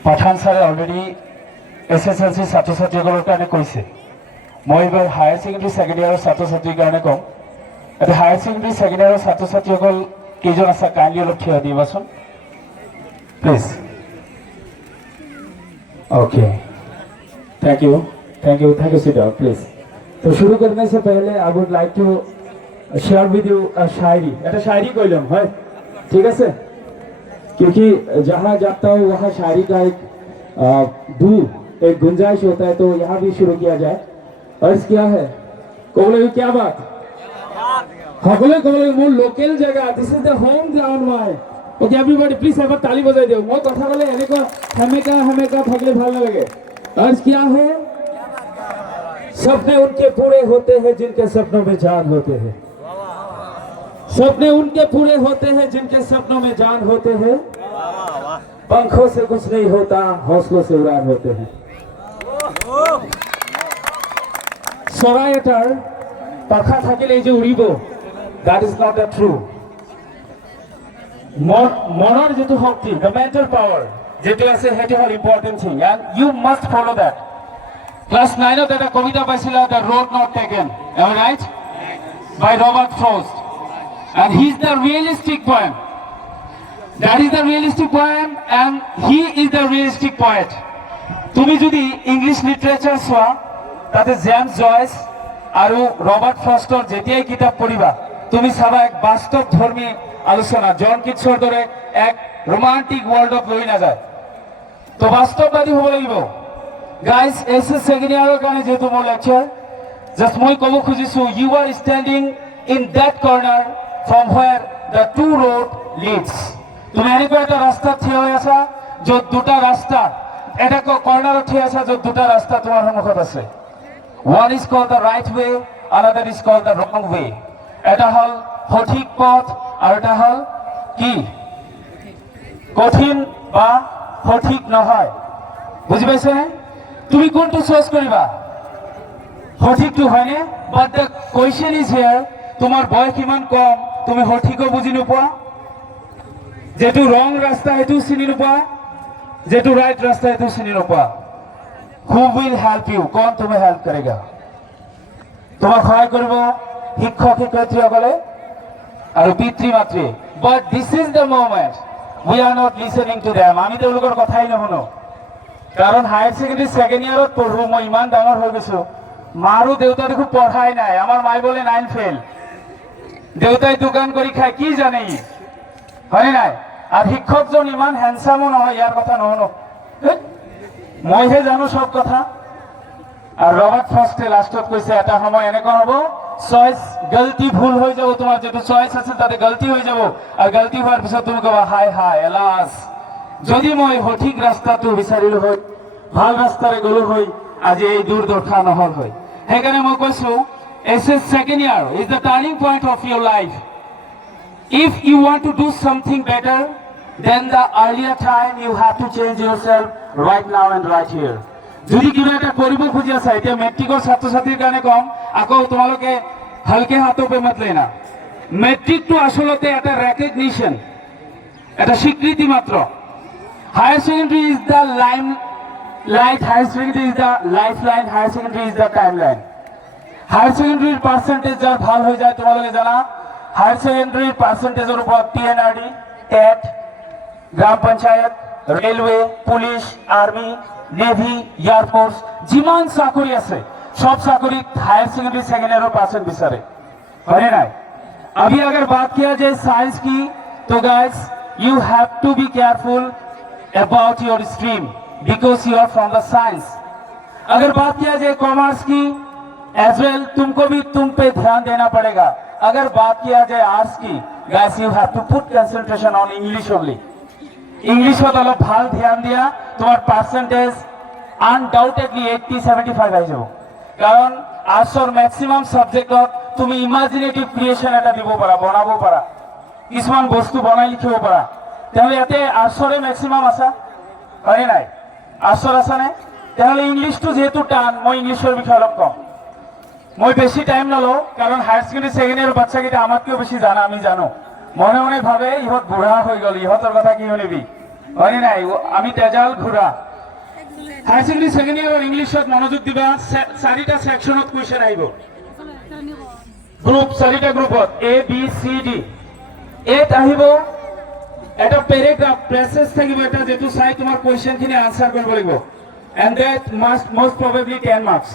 পাঠান ছাৰে অলৰেডি SSLC ছাত্ৰ ছাত্ৰীসকলৰ কাৰণে কৈছে মই এইবাৰ হায়াৰ ছেকেণ্ডেৰী ছেকেণ্ড ইয়াৰৰ ছাত্ৰ ছাত্ৰীৰ কাৰণে ক'ম এতিয়া হায়াৰ ছেকেণ্ডেৰী ছেকেণ্ড ইয়াৰৰ ছাত্ৰ ছাত্ৰীসকল কেইজন আছে কাইণ্ডলি অলপ থিয় দিবাচোন please okay thank you sit down please तो शुरू करने से पहले I would like to share with you शायरी এটা शायरी কইলাম হয় ঠিক আছে क्योंकि जहाँ जाता हूँ वहाँ शायरी का एक गुंजाइश होता है तो यहाँ भी शुरू किया जाए अर्ज क्या है कोले क्या बात कोले मोर लोकल जगह this is the home ground my okay everybody please एबार ताली बजाई दियो মই কথা বলে এনেকা হেমেকা থাকলে ভালো লাগে आज क्या है सपने उनके पूरे होते हैं जिनके सपनों में जान होते हैं सपने उनके पूरे होते हैं जिनके सपनों में जान होते हैं पंखों से कुछ नहीं होता हौसलों से उड़ान होते हैं চৰাই এটাৰ পাখা থাকিলে যে উৰিব that is not a true মনৰ যেটো শক্তি the mental power যেটো আছে হেটো হল important thing and you must follow that class 9 ত এটা কবিতা পাইছিলা the road not taken am I right by Robert Frost and he is the realistic poem that is the realistic poem and he is the realistic poet তুমি যদি English literature চোৱা তাতে James Joyce আৰু Robert ফ্ৰষ্টৰ যেতিয়াই কিতাপ পঢ়িবা তুমি চাবা এক বাস্তৱ ধৰ্মী আলোচনা জন কিটছৰ দৰে এক ৰোমান্টিক ৱৰ্ল্ডত লৈ নাযায় তো বাস্তৱবাদী হ'ব লাগিব গাইজ SS ছেকেণ্ড ইয়াৰৰ কাৰণে যেহেতু মোৰ লেকচাৰ জাষ্ট মই ক'ব খুজিছোঁ you are standing in that corner from where the two road leads. তুমি এনেকুৱা এটা ৰাস্তাত থিয় হৈ আছা য'ত দুটা ৰাস্তা, এটা কৰ্ণাৰত থিয় আছা য'ত দুটা ৰাস্তা তোমাৰ সন্মুখত আছে। One is called the right way, another is called the wrong way. এটা হ'ল সঠিক পথ আৰু এটা হ'ল কি কঠিন বা সঠিক নহয়। বুজি পাইছে? তুমি কোনটো চইচ কৰিবা? সঠিকটো হয়নে? বাট দ্য কুৱেশ্যন ইজ হিয়াৰ, তোমাৰ বয়স ইমান কম, তুমি সঠিকো বুজি নোপোৱা, যেটো ৰং ৰাস্তা সেইটো চিনি নোপোৱা, যেটো ৰাইট ৰাস্তা সেইটো চিনি নোপোৱা। Who will help you? কোন তুমি হেল্প কৰেগা? তোমাক সহায় কৰিব শিক্ষক শিক্ষয়িত্ৰীসকলে আৰু পিতৃ মাতৃ। But this is the moment we are not listening to them. আমি তেওঁলোকৰ কথাই নুশুনো, কাৰণ হায়াৰ ছেকেণ্ডেৰী ছেকেণ্ড ইয়াৰত পঢ়ো, মই ইমান ডাঙৰ হৈ গৈছো, মা আৰু দেউতা দেখোন পঢ়াই নাই। আমাৰ মায়ে বোলে 9 ফেইল, দেউতাই দোকান কৰি খায়, কি জানে ই, হয়নে নাই? আৰু শিক্ষকজন ইমান হেণ্ডচামো নহয়, ইয়াৰ কথা নুশুনো, মইহে জানো চব কথা। আৰু ৰবাৰ্ট ফ্ৰষ্টে লাষ্টত কৈছে এটা সময় এনেকুৱা হ'ব, চইচ গলতি ভুল হৈ যাব, তোমাৰ যেটো চইচ আছে তাতে গলতি হৈ যাব, আৰু গলতি হোৱাৰ পিছত তুমি ক'বা হাই হাই এলাস, যদি মই সঠিক ৰাস্তাটো বিচাৰিলো হয়, ভাল ৰাস্তাৰে গ'লো হয়, আজি এই দুৰ্দশা নহ'ল হয়। সেইকাৰণে মই কৈছো SS second year is the turning point of your life. If you want to do something better, then the earlier time you have to change yourself right now and right here. যদি কিবা এটা কৰিব খুজি আছা, এতিয়া মেট্ৰিকৰ ছাত্ৰ ছাত্ৰীৰ কাৰণে কম, আকৌ তোমালোকে হালকে হাতো পে মত লেনা। মেট্ৰিকটো আচলতে এটা ৰেকগনিশ্যন, এটা স্বীকৃতি মাত্ৰ। Higher secondary is the line light, higher secondary is the life line, higher secondary is the time line. Higher ছেকেণ্ডেৰীৰ পাৰ্চেণ্টেজ যাৰ ভাল হৈ যায়, তোমালোকে জানা হায়াৰ ছেকেণ্ডেৰীৰ পাৰ্চেণ্টেজৰ ওপৰত TNRD, TET, gram panchayat, railway, police, army, navy, air force, যিমান চাকৰি আছে সব চাকরিত higher secondary second year percent বিচারে, হয় নাই? अभी अगर बात किया जाए साइंस की, तो guys you have to be careful about your stream because you are from the science. अगर बात किया जाए कॉमर्स की, एज वेल तुमको भी तुम पे ध्यान देना पड़ेगा। अगर बात किया जाए आर्ट्स की, guys you have to put concentration on English only. इंग्लिशत अलग ভাল ধ্যান দিয়া, তোমার পার্সেন্টেজ আনডাউটেডলি 80-75 আই যাব। কারণ আৰ্টসৰ ম্যাক্সিমাম সাবজেক্টত তুমি ইমাজিনেটিভ ক্ৰিয়েচন এটা দিব পাৰা, বনাব পাৰা, কিছুমান বস্তু বনাই লিখিব পাৰা। তেহলে ইয়াতে আৰ্টসৰে ম্যাক্সিমাম আছে, হয় নাই? আৰ্টসৰ আছে নে? তেহলে ইংলিশটো যেহেতু টান, মই ইংলিশৰ বিষয়ে অলপ কম। মই বেশি টাইম নলওঁ, কারণ হায়ার সেকেন্ডারি সেকেন্ড ইয়ার বাচ্চাকেইটা আমাতকেও বেশি জানা, আমি জানো। মনে মনে ভাবে ইহত বুঢ়া হৈ গ'ল, ইহতৰ কথা কি শুনিবি, হয় নাই? আমি তেজাল ঘোৰা। হায়াৰ সেকেন্ডাৰি সেকেন্ড ইয়াৰৰ ইংলিশত মনোযোগ দিবা, 4টা সেকশনত কুৱেশ্যন আহিব, গ্ৰুপ 4টা গ্ৰুপত ABCD। এত আহিব এটা প্যাৰাগ্ৰাফ, প্যাসেজ থাকিব এটা, যেটো চাই তোমাৰ কুৱেশ্যনখিনি আনসাৰ কৰিব লাগিব, and that must most probably 10 marks.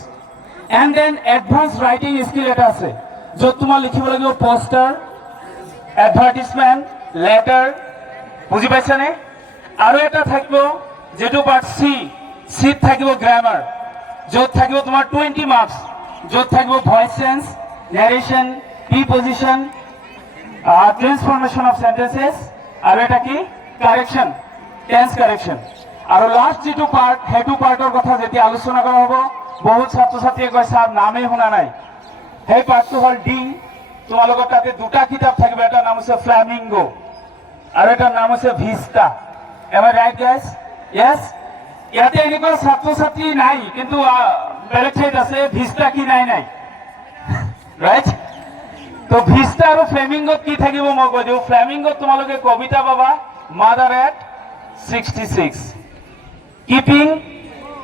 And then advance writing skill এটা আছে, য'ত তোমাৰ লিখিব লাগিব পোষ্টাৰ, এডভাৰ্টিজমেন্ট, লেটাৰ, বুজি পাইছানে? আৰু এটা থাকিব যেটো পাৰ্ট সিত থাকিব গ্ৰামাৰ, য'ত থাকিব তোমাৰ 20 মাৰ্কস, য'ত থাকিব ভয়েস চেঞ্জ, ন্যাৰেশন, প্ৰিপজিশন, ট্ৰান্সফৰমেশন অফ সেন্টেন্সেস, আৰু এটা কি কাৰেকশন, টেন্স কাৰেকশন। আৰু লাস্ট যেটো পাৰ্ট, হেতু পাৰ্টৰ কথা যেতিয়া আলোচনা কৰা হ'ব, বহুত ছাত্ৰ ছাত্ৰীয়ে কয় স্যাৰ নামে শুনা নাই। সেই পাৰ্টটো হ'ল ডি। তোমালোকৰ তাতে দুটা কিতাপ থাকিব, এটাৰ নাম হৈছে ফ্ল্যামিঙ্গো আৰু এটাৰ নাম হৈছে ভিস্তা। এম আই ৰাইট গাইজ? ইয়েস। ইয়াতে এনেকুৱা ছাত্ৰ ছাত্ৰী নাই, কিন্তু বেলেগ ঠাইত আছে। ভিস্তা কি নাই নাই, ৰাইট? তো ভিস্তা আৰু ফ্লেমিঙ্গোত কি থাকিব মই কৈ দিওঁ। ফ্লেমিঙ্গোত তোমালোকে কবিতা পাবা, mother at 66, keeping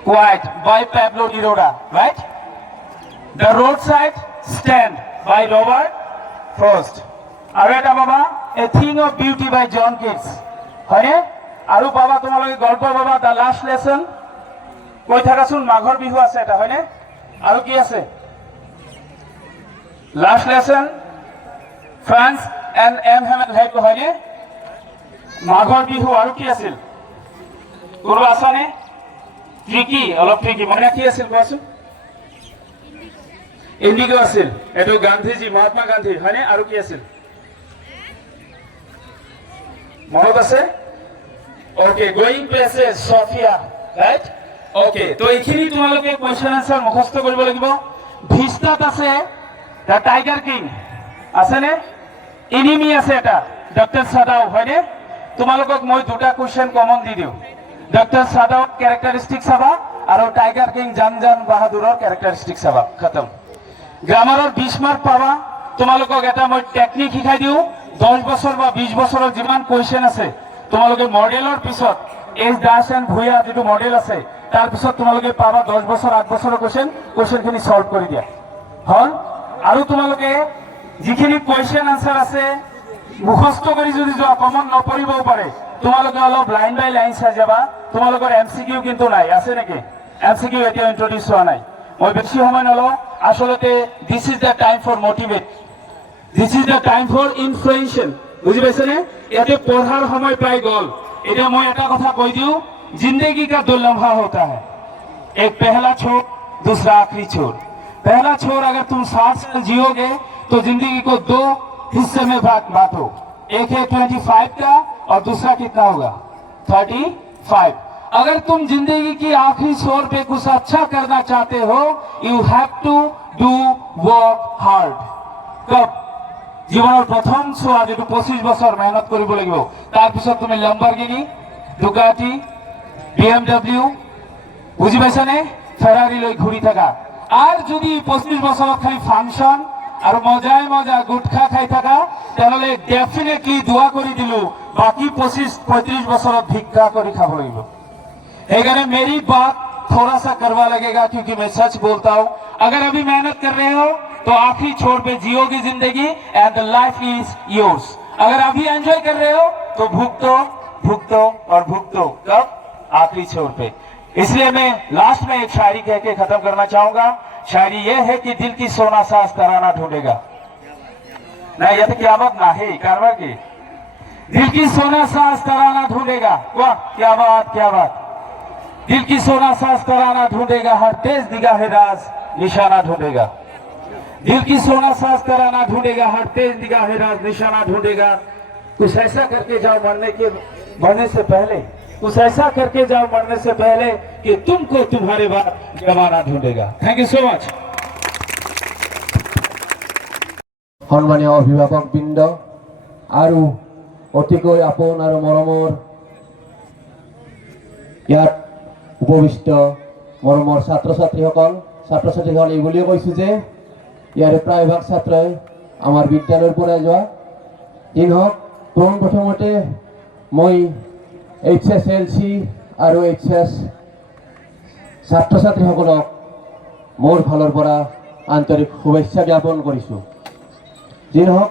quiet by Pablo Neruda, right? The road side stand by Robert Frost. আৰু এটা পাবা a thing of beauty by John Keats, হয়নে? আৰু পাবা তোমালোকে গল্প পাবা দ্য লাষ্ট লেসন, কৈ থাকাচোন, মাঘৰ বিহু আছে এটা, হয়নে? আৰু কি আছে? লাষ্ট লেসন, ফ্ৰান্স এণ্ড এম হেমেন হেড, হয়নে? মাঘৰ বিহু। আৰু কি আছিল? কোনো আছানে? ট্ৰিকি, অলপ ট্ৰিকি, মানে কি আছিল কোৱাচোন? ইণ্ডিগো আছিল, এইটো গান্ধীজী, মহাত্মা গান্ধী, হয়নে? আৰু কি আছিল? মনত আছে? Okay, going places Sophia, right? Okay, তো এইখিনি তোমালোকে কুৱেশ্যন আনচাৰ মুখস্থ কৰিব লাগিব। ভিষ্টাত আছে দ্য টাইগাৰ কিং, আছেনে? এনিমি আছে এটা ডক্টৰ চাদাও, হয়নে? তোমালোকক মই দুটা কুৱেশ্যন কমন দি দিওঁ। ডক্টৰ চাদাও কেৰেক্টাৰিষ্টিক চাবা আৰু টাইগাৰ কিং জান বাহাদুৰৰ কেৰেক্টাৰিষ্টিক চাবা, খতম। গ্ৰামাৰৰ 20 মাৰ্ক পাবা। তোমালোকক এটা মই টেকনিক শিকাই দিওঁ। 10 বছৰ বা 20 বছৰৰ যিমান কুৱেশ্যন আছে তোমালোকে মডেলৰ পিছত এছ দাস এণ্ড ভূঞা যিটো মডেল আছে তাৰ পিছত তোমালোকে পাবা 10 বছৰ 8 বছৰৰ কুৱেশ্যনখিনি সলভ কৰি দিয়া হ'ল। আৰু তোমালোকে যিখিনি কুৱেশ্যন আনচাৰ আছে মুখস্থ কৰি যদি যোৱা কমন নপৰিবও পাৰে, তোমালোকে অলপ লাইন বাই লাইন চাই যাবা। তোমালোকৰ MCQ কিন্তু নাই, আছে নেকি? MCQ এতিয়া ইন্ট্ৰডিউচ হোৱা নাই। মই বেছি সময় নলওঁ। আসলতে this is the time for motivate, this is the time for influencing. বুজি পাইছেনে? ইয়াতে পঢ়াৰ সময় পাই গ'ল। এতিয়া মই এটা কথা কৈ দিওঁ, जिंदगी का दो लम्हा होता है, एक पहला छोर, दूसरा आखिरी छोर। पहला छोर अगर तुम 60 साल जियोगे तो जिंदगी को 2 हिस्से में बांटो, एक है 25 का और दूसरा कितना होगा 35। अगर तुम जिंदगी की आखिरी छोर पे कुछ अच्छा करना चाहते हो, you have to do work hard. कब? जीवনৰ প্ৰথম ছোৱা যেটো 25 বছৰ মেহনত কৰিব লাগিব, তাৰপিছত তুমি লাম্বৰগিনি, ডুকাটি, BMW, বুঝি পাইছানে? ফেৰাৰি লৈ ঘুৰি থাকা। আৰ যদি 25 বছৰত খালি ফাংশন আৰ মজা গুটখা খাই থাকা, তাহলে ডেফিনেটলি দোয়া কৰি দিলো বাকি 25-35 বছৰত ভিক্ষা কৰি খাব লাগিব। সেইকাৰণে मेरी बात थोड़ा सा करवा लगेगा क्योंकि मैं सच बोलता हूँ। अगर अभी मेहनत कर रहे हो तो आखिरी छोर पे जियोगी जिंदगी and the life is yours. अगर अभी एंजॉय कर रहे हो तो भुगतो और भुगतो कब? आखिरी छोर पे। इसलिए मैं लास्ट में एक शायरी कह के खत्म करना चाहूंगा। शायरी ये है कि दिल की सोना सास तराना ढूंढेगा। नहीं, ये तो क्या बात ना है कारवा की। दिल की सोना सास तराना ढूंढेगा। वाह, क्या बात। दिल की सोना सास तराना ढूंढेगा, हर तेज निगाह राज निशाना ढूंढेगा। दिल की सोना सास तराना ढूंढेगा, हर तेज निगाह राज निशाना ढूंढेगा। कुछ ऐसा करके जाओ मरने से पहले, कुछ ऐसा करके जाओ मरने से पहले कि तुमको तुम्हारे बाद जमाना ढूंढेगा। Thank you so much. সন্মানীয় অভিভাৱক বৃন্দ আৰু অতিকৈ আপোন আৰু মৰমৰ ইয়াত উপবিষ্ট মৰমৰ ছাত্ৰ ছাত্ৰীসকল এই বুলিও কৈছোঁ যে ইয়াৰে প্ৰায়ভাগ ছাত্ৰই আমাৰ বিদ্যালয়ৰ পৰা যোৱা। যি নহওক, প্ৰথমতে মই HSLC আৰু HS ছাত্ৰ ছাত্ৰীসকলক মোৰ ফালৰ পৰা আন্তৰিক শুভেচ্ছা জ্ঞাপন কৰিছোঁ। যি নহওক,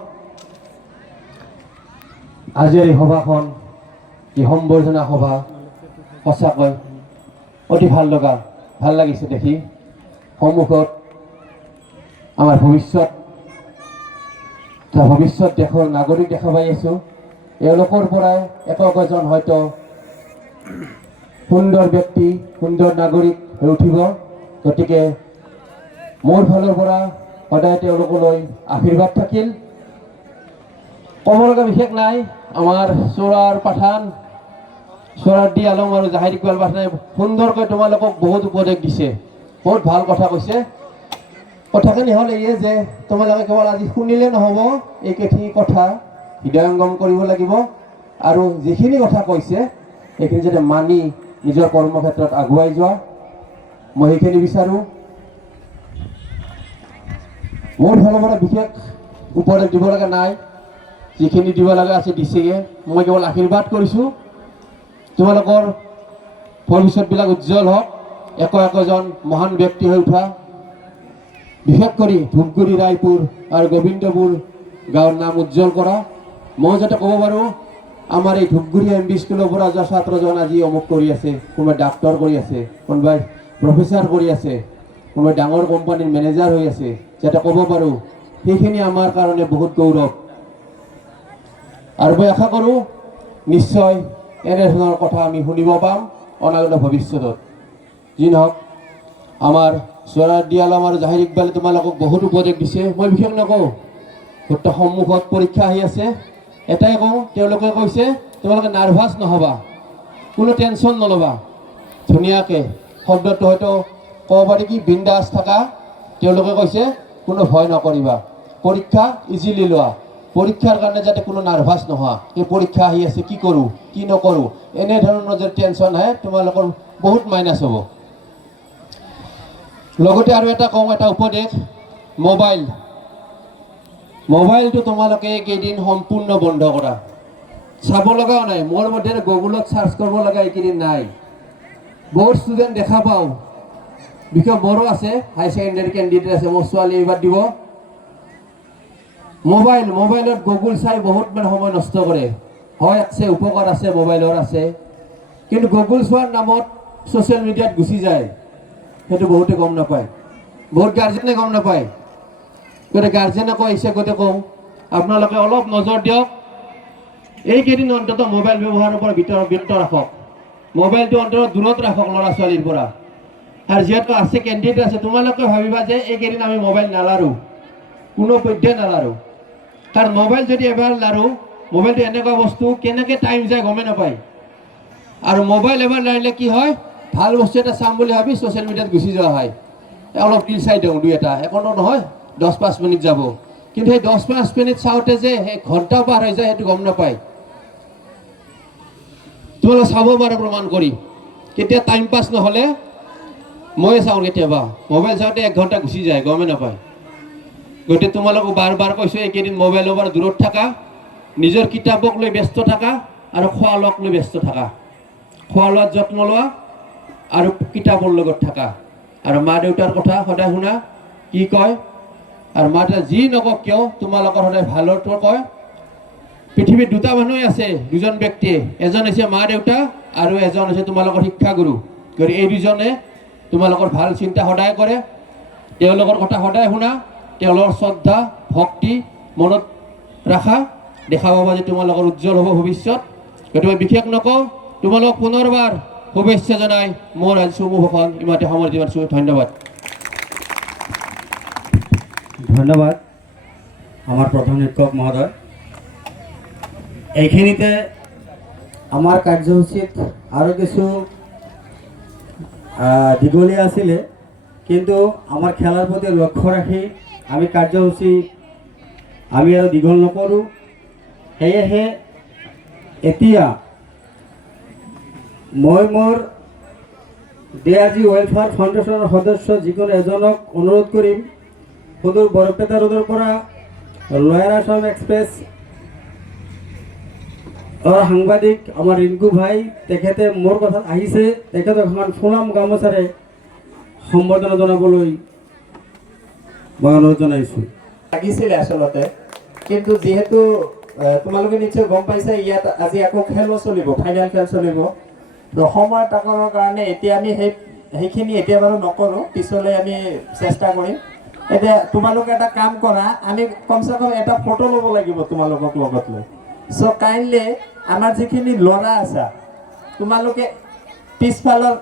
আজিৰ এই সভাখন, এই সম্বৰ্ধনা সভা সঁচাকৈ অতি ভাল লাগিছে দেখি। সন্মুখত আমাৰ ভৱিষ্যত দেশৰ নাগৰিক দেখা পাই আছোঁ। এওঁলোকৰ পৰাই একজন হয়তো সুন্দৰ ব্যক্তি, সুন্দৰ নাগৰিক হৈ উঠিব। গতিকে মোৰ ফালৰ পৰা সদায় তেওঁলোকলৈ আশীৰ্বাদ থাকিল। ক'ব লগা বিশেষ নাই। আমাৰ চোৰাৰ পাঠান চোৰাৰডি আলম আৰু জাহিৰ ইকবাল পাঠানে সুন্দৰকৈ তোমালোকক বহুত উপদেশ দিছে, বহুত ভাল কথা কৈছে। কথাখিনি হ'ল এই যে তোমালোকে কেৱল আজি শুনিলে নহ'ব, এইকেইখিনি কথা হৃদয়ংগম কৰিব লাগিব আৰু যিখিনি কথা কৈছে সেইখিনি যাতে মানি নিজৰ কৰ্মক্ষেত্ৰত আগুৱাই যোৱা, মই সেইখিনি বিচাৰোঁ। মোৰ ফালৰ পৰা বিশেষ উপদেশ দিব লগা নাই, যিখিনি দিব লগা আছে দিছেগৈ। মই কেৱল আশীৰ্বাদ কৰিছোঁ তোমালোকৰ ভৱিষ্যতবিলাক উজ্জ্বল হওক, একজন মহান ব্যক্তি হৈ উঠা। বিশেষ কৰি ধূপগুৰি, ৰায়পুৰ আৰু গোবিন্দপুৰ গাঁৱৰ নাম উজ্জ্বল কৰা। মই যাতে ক'ব পাৰোঁ আমাৰ এই ধূপগুৰি MB স্কুলৰ পৰা যোৱা ছাত্ৰজন আজি অমুক কৰি আছে, কোনোবাই ডাক্তৰ কৰি আছে, কোনোবাই প্ৰফেচাৰ কৰি আছে, কোনোবাই ডাঙৰ কোম্পানীৰ মেনেজাৰ হৈ আছে, যাতে ক'ব পাৰোঁ সেইখিনি আমাৰ কাৰণে বহুত গৌৰৱ। আৰু মই আশা কৰোঁ নিশ্চয় এনেধৰণৰ কথা আমি শুনিব পাম অনাগত ভৱিষ্যতত। যি নহওক, আমাৰ চোৰাৰডি আলম আৰু জাহিৰ ইকবালে তোমালোকক বহুত উপদেশ দিছে। মই বিশেষ নকওঁ, সন্মুখত পৰীক্ষা আহি আছে। এটাই কওঁ, তেওঁলোকে কৈছে তোমালোকে নাৰ্ভাছ নহ'বা, কোনো টেনশ্যন নল'বা। ধুনীয়াকৈ শব্দটো হয়তো ক'ব পাৰি কি বিন্দাছ থাকা। তেওঁলোকে কৈছে কোনো ভয় নকৰিবা, পৰীক্ষা ইজিলি লোৱা, পৰীক্ষাৰ কাৰণে যাতে কোনো নাৰ্ভাছ নোহোৱা। এই পৰীক্ষা আহি আছে, কি কৰোঁ কি নকৰোঁ, এনেধৰণৰ যদি টেনশ্যন আহে তোমালোকৰ বহুত মাইনাছ হ'ব। লগতে আৰু এটা কওঁ, এটা উপদেশ, মোবাইলটো তোমালোকে এইকেইদিন সম্পূৰ্ণ বন্ধ কৰা। চাব লগাও নাই, মোৰ মতে গুগলত চাৰ্চ কৰিব লগা এইকেইদিন নাই। বহুত ষ্টুডেণ্ট দেখা পাওঁ, বিশেষ মোৰো আছে, হায়াৰ ছেকেণ্ডেৰী কেণ্ডিডেট আছে, মোৰ ছোৱালী এইবাৰ দিব। মোবাইলত গুগল চাই বহুত মানে সময় নষ্ট কৰে। হয় আছে, উপকাৰ আছে, মোবাইলৰ আছে, কিন্তু গুগল চোৱাৰ নামত ছ'চিয়েল মিডিয়াত গুচি যায়, সেইটো বহুতে গম নাপায়, বহুত গাৰ্জেনে গম নাপায়। গতিকে গাৰ্জেনকো আহিছে, গতিকে কওঁ আপোনালোকে অলপ নজৰ দিয়ক। এইকেইদিন অন্ততঃ মোবাইল ব্যৱহাৰৰ পৰা বিৰত ৰাখক, মোবাইলটো অন্ততঃ দূৰত ৰাখক ল'ৰা ছোৱালীৰ পৰা। আৰু যিহেতু আছে কেণ্ডিডেট আছে, তোমালোকে ভাবিবা যে এইকেইদিন আমি মোবাইল নালাৰোঁ, কোনো পধ্যে নালাৰোঁ। কাৰণ মোবাইল যদি এবাৰ লাৰোঁ, মোবাইলটো এনেকুৱা বস্তু কেনেকৈ টাইম যায় গমেই নাপায়। আৰু মোবাইল এবাৰ লাৰিলে কি হয়, ভাল বস্তু এটা চাম বুলি ভাবি ছ'চিয়েল মিডিয়াত গুচি যোৱা হয়। অলপ ৰিল চাই দিওঁ, দুই এটা, একো নহয়, 10-5 মিনিট যাব। কিন্তু সেই 10-5 মিনিট চাওঁতে যে সেই ঘণ্টা পাৰ হৈ যায় সেইটো গম নাপায়। তোমালোকে চাব পাৰা প্ৰমাণ কৰি, কেতিয়া টাইম পাছ নহ'লে ময়ে চাওঁ, কেতিয়াবা মোবাইল চাওঁতে 1 ঘণ্টা গুচি যায়, গমেই নাপায়। গতিকে তোমালোকক বাৰ বাৰ কৈছোঁ, এইকেইদিন মোবাইলৰ পৰা দূৰত থাকা, নিজৰ কিতাপক লৈ ব্যস্ত থাকা আৰু খোৱা লোৱাক লৈ ব্যস্ত থাকা। খোৱা লোৱাত যত্ন লোৱা আৰু কিতাপৰ লগত থাকা। আৰু মা দেউতাৰ কথা সদায় শুনা, কি কয়। আৰু মা দেউতা যি নকওক কিয় তোমালোকৰ সদায় ভালৰটো কয়। পৃথিৱীত দুটা মানুহে আছে, দুজন ব্যক্তিয়ে, এজন হৈছে মা দেউতা আৰু এজন হৈছে তোমালোকৰ শিক্ষাগুৰু। গতিকে এই দুজনে তোমালোকৰ ভাল চিন্তা সদায় কৰে, তেওঁলোকৰ কথা সদায় শুনা, তেওঁলোকৰ শ্ৰদ্ধা ভক্তি মনত ৰাখা, দেখা পাবা যে তোমালোকৰ উজ্জ্বল হ'ব ভৱিষ্যত। গতিকে বিশেষ নকওঁ, তোমালোক পুনৰবাৰ শুভেচ্ছা জনাই মোৰ আজি চমু ভাষণ ইমানতে সামৰণি মাৰিছোঁ। ধন্যবাদ। ধন্যবাদ আমার প্রধান শিক্ষক মহোদয়। এইখিনিতে আমার কার্যসূচিত আরও কিছু দীঘলীয়া আছিলে, কিন্তু আমার খেলার প্রতি লক্ষ্য রাখি আমি কার্যসূচী আমি আৰু দীঘল নকৰোঁ। সেয়েহে এতিয়া মই মোৰ DRG ৱেলফেয়াৰ ফাউণ্ডেশ্যনৰ সদস্য যিকোনো এজনক অনুৰোধ কৰিম, সুদূৰ বৰপেটা ৰোডৰ পৰা লয়াৰ আসাম এক্সপ্ৰেছ সাংবাদিক আমাৰ ৰিংকু ভাই, তেখেতে মোৰ কথাত আহিছে, তেখেতক এখন ফুলাম গামোচাৰে সম্বৰ্ধনা জনাবলৈ মই অনুৰোধ জনাইছোঁ। লাগিছিলে আচলতে, কিন্তু যিহেতু তোমালোকে নিশ্চয় গম পাইছা, ইয়াত আজি আকৌ খেলো চলিব, ফাইনেল খেল চলিব। সময় তাকৰৰ কাৰণে এতিয়া আমি সেইখিনি এতিয়া বাৰু নকৰোঁ, পিছলৈ আমি চেষ্টা কৰিম। এতিয়া তোমালোকে এটা কাম কৰা, আমি কমচে কম এটা ফটো ল'ব লাগিব তোমালোকক লগত লৈ। চ' কাইণ্ডলি আমাৰ যিখিনি ল'ৰা আছা, তোমালোকে পিছফালৰ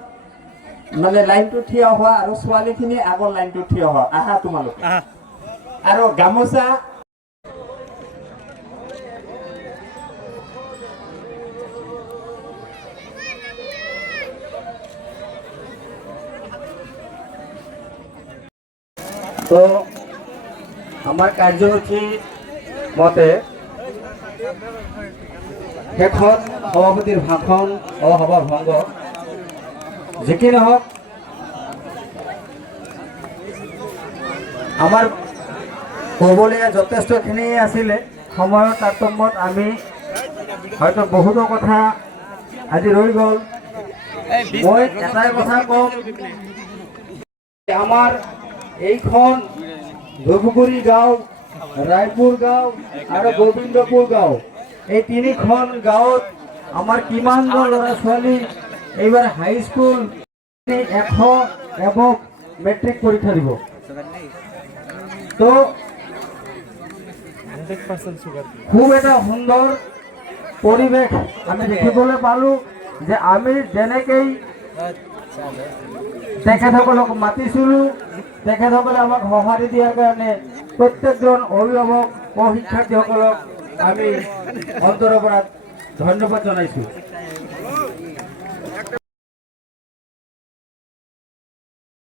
মানে লাইনটো থিয় হোৱা আৰু ছোৱালীখিনি আগৰ লাইনটো থিয় হোৱা। আহা তোমালোকে, আৰু গামোচা তো আমাৰ কাৰ্যসূচী মতে শেষত সভাপতিৰ ভাষণ সভা ভংগ, যি কি নহওক আমাৰ ক'বলগীয়া যথেষ্টখিনি আছিলে। সময়ৰ তাৰতম্যত আমি হয়তো বহুতো কথা আজি ৰৈ গ'ল। মই এটাই কথা ক'ম, আমাৰ এইখন ধুবুগুৰি গাঁও, ৰায়পুৰ গাঁও আৰু গোবিন্দপুৰ গাঁও, এই তিনিখন গাঁৱত আমাৰ কিমানজন ল'ৰা ছোৱালী এইবাৰ হাইস্কুল 100 এভব মেট্ৰিক পৰীক্ষা দিব। তো খুব এটা সুন্দৰ পৰিৱেশ আমি দেখিবলৈ পালোঁ, যে আমি যেনেকৈ তেখেতসকলক মাতিছিলোঁ, তেখেতসকলে আমাক সঁহাৰি দিয়াৰ কাৰণে প্ৰত্যেকজন অভিভাৱক ও শিক্ষাৰ্থীসকলক আমি অন্তৰৰ পৰা ধন্যবাদ জনাইছোঁ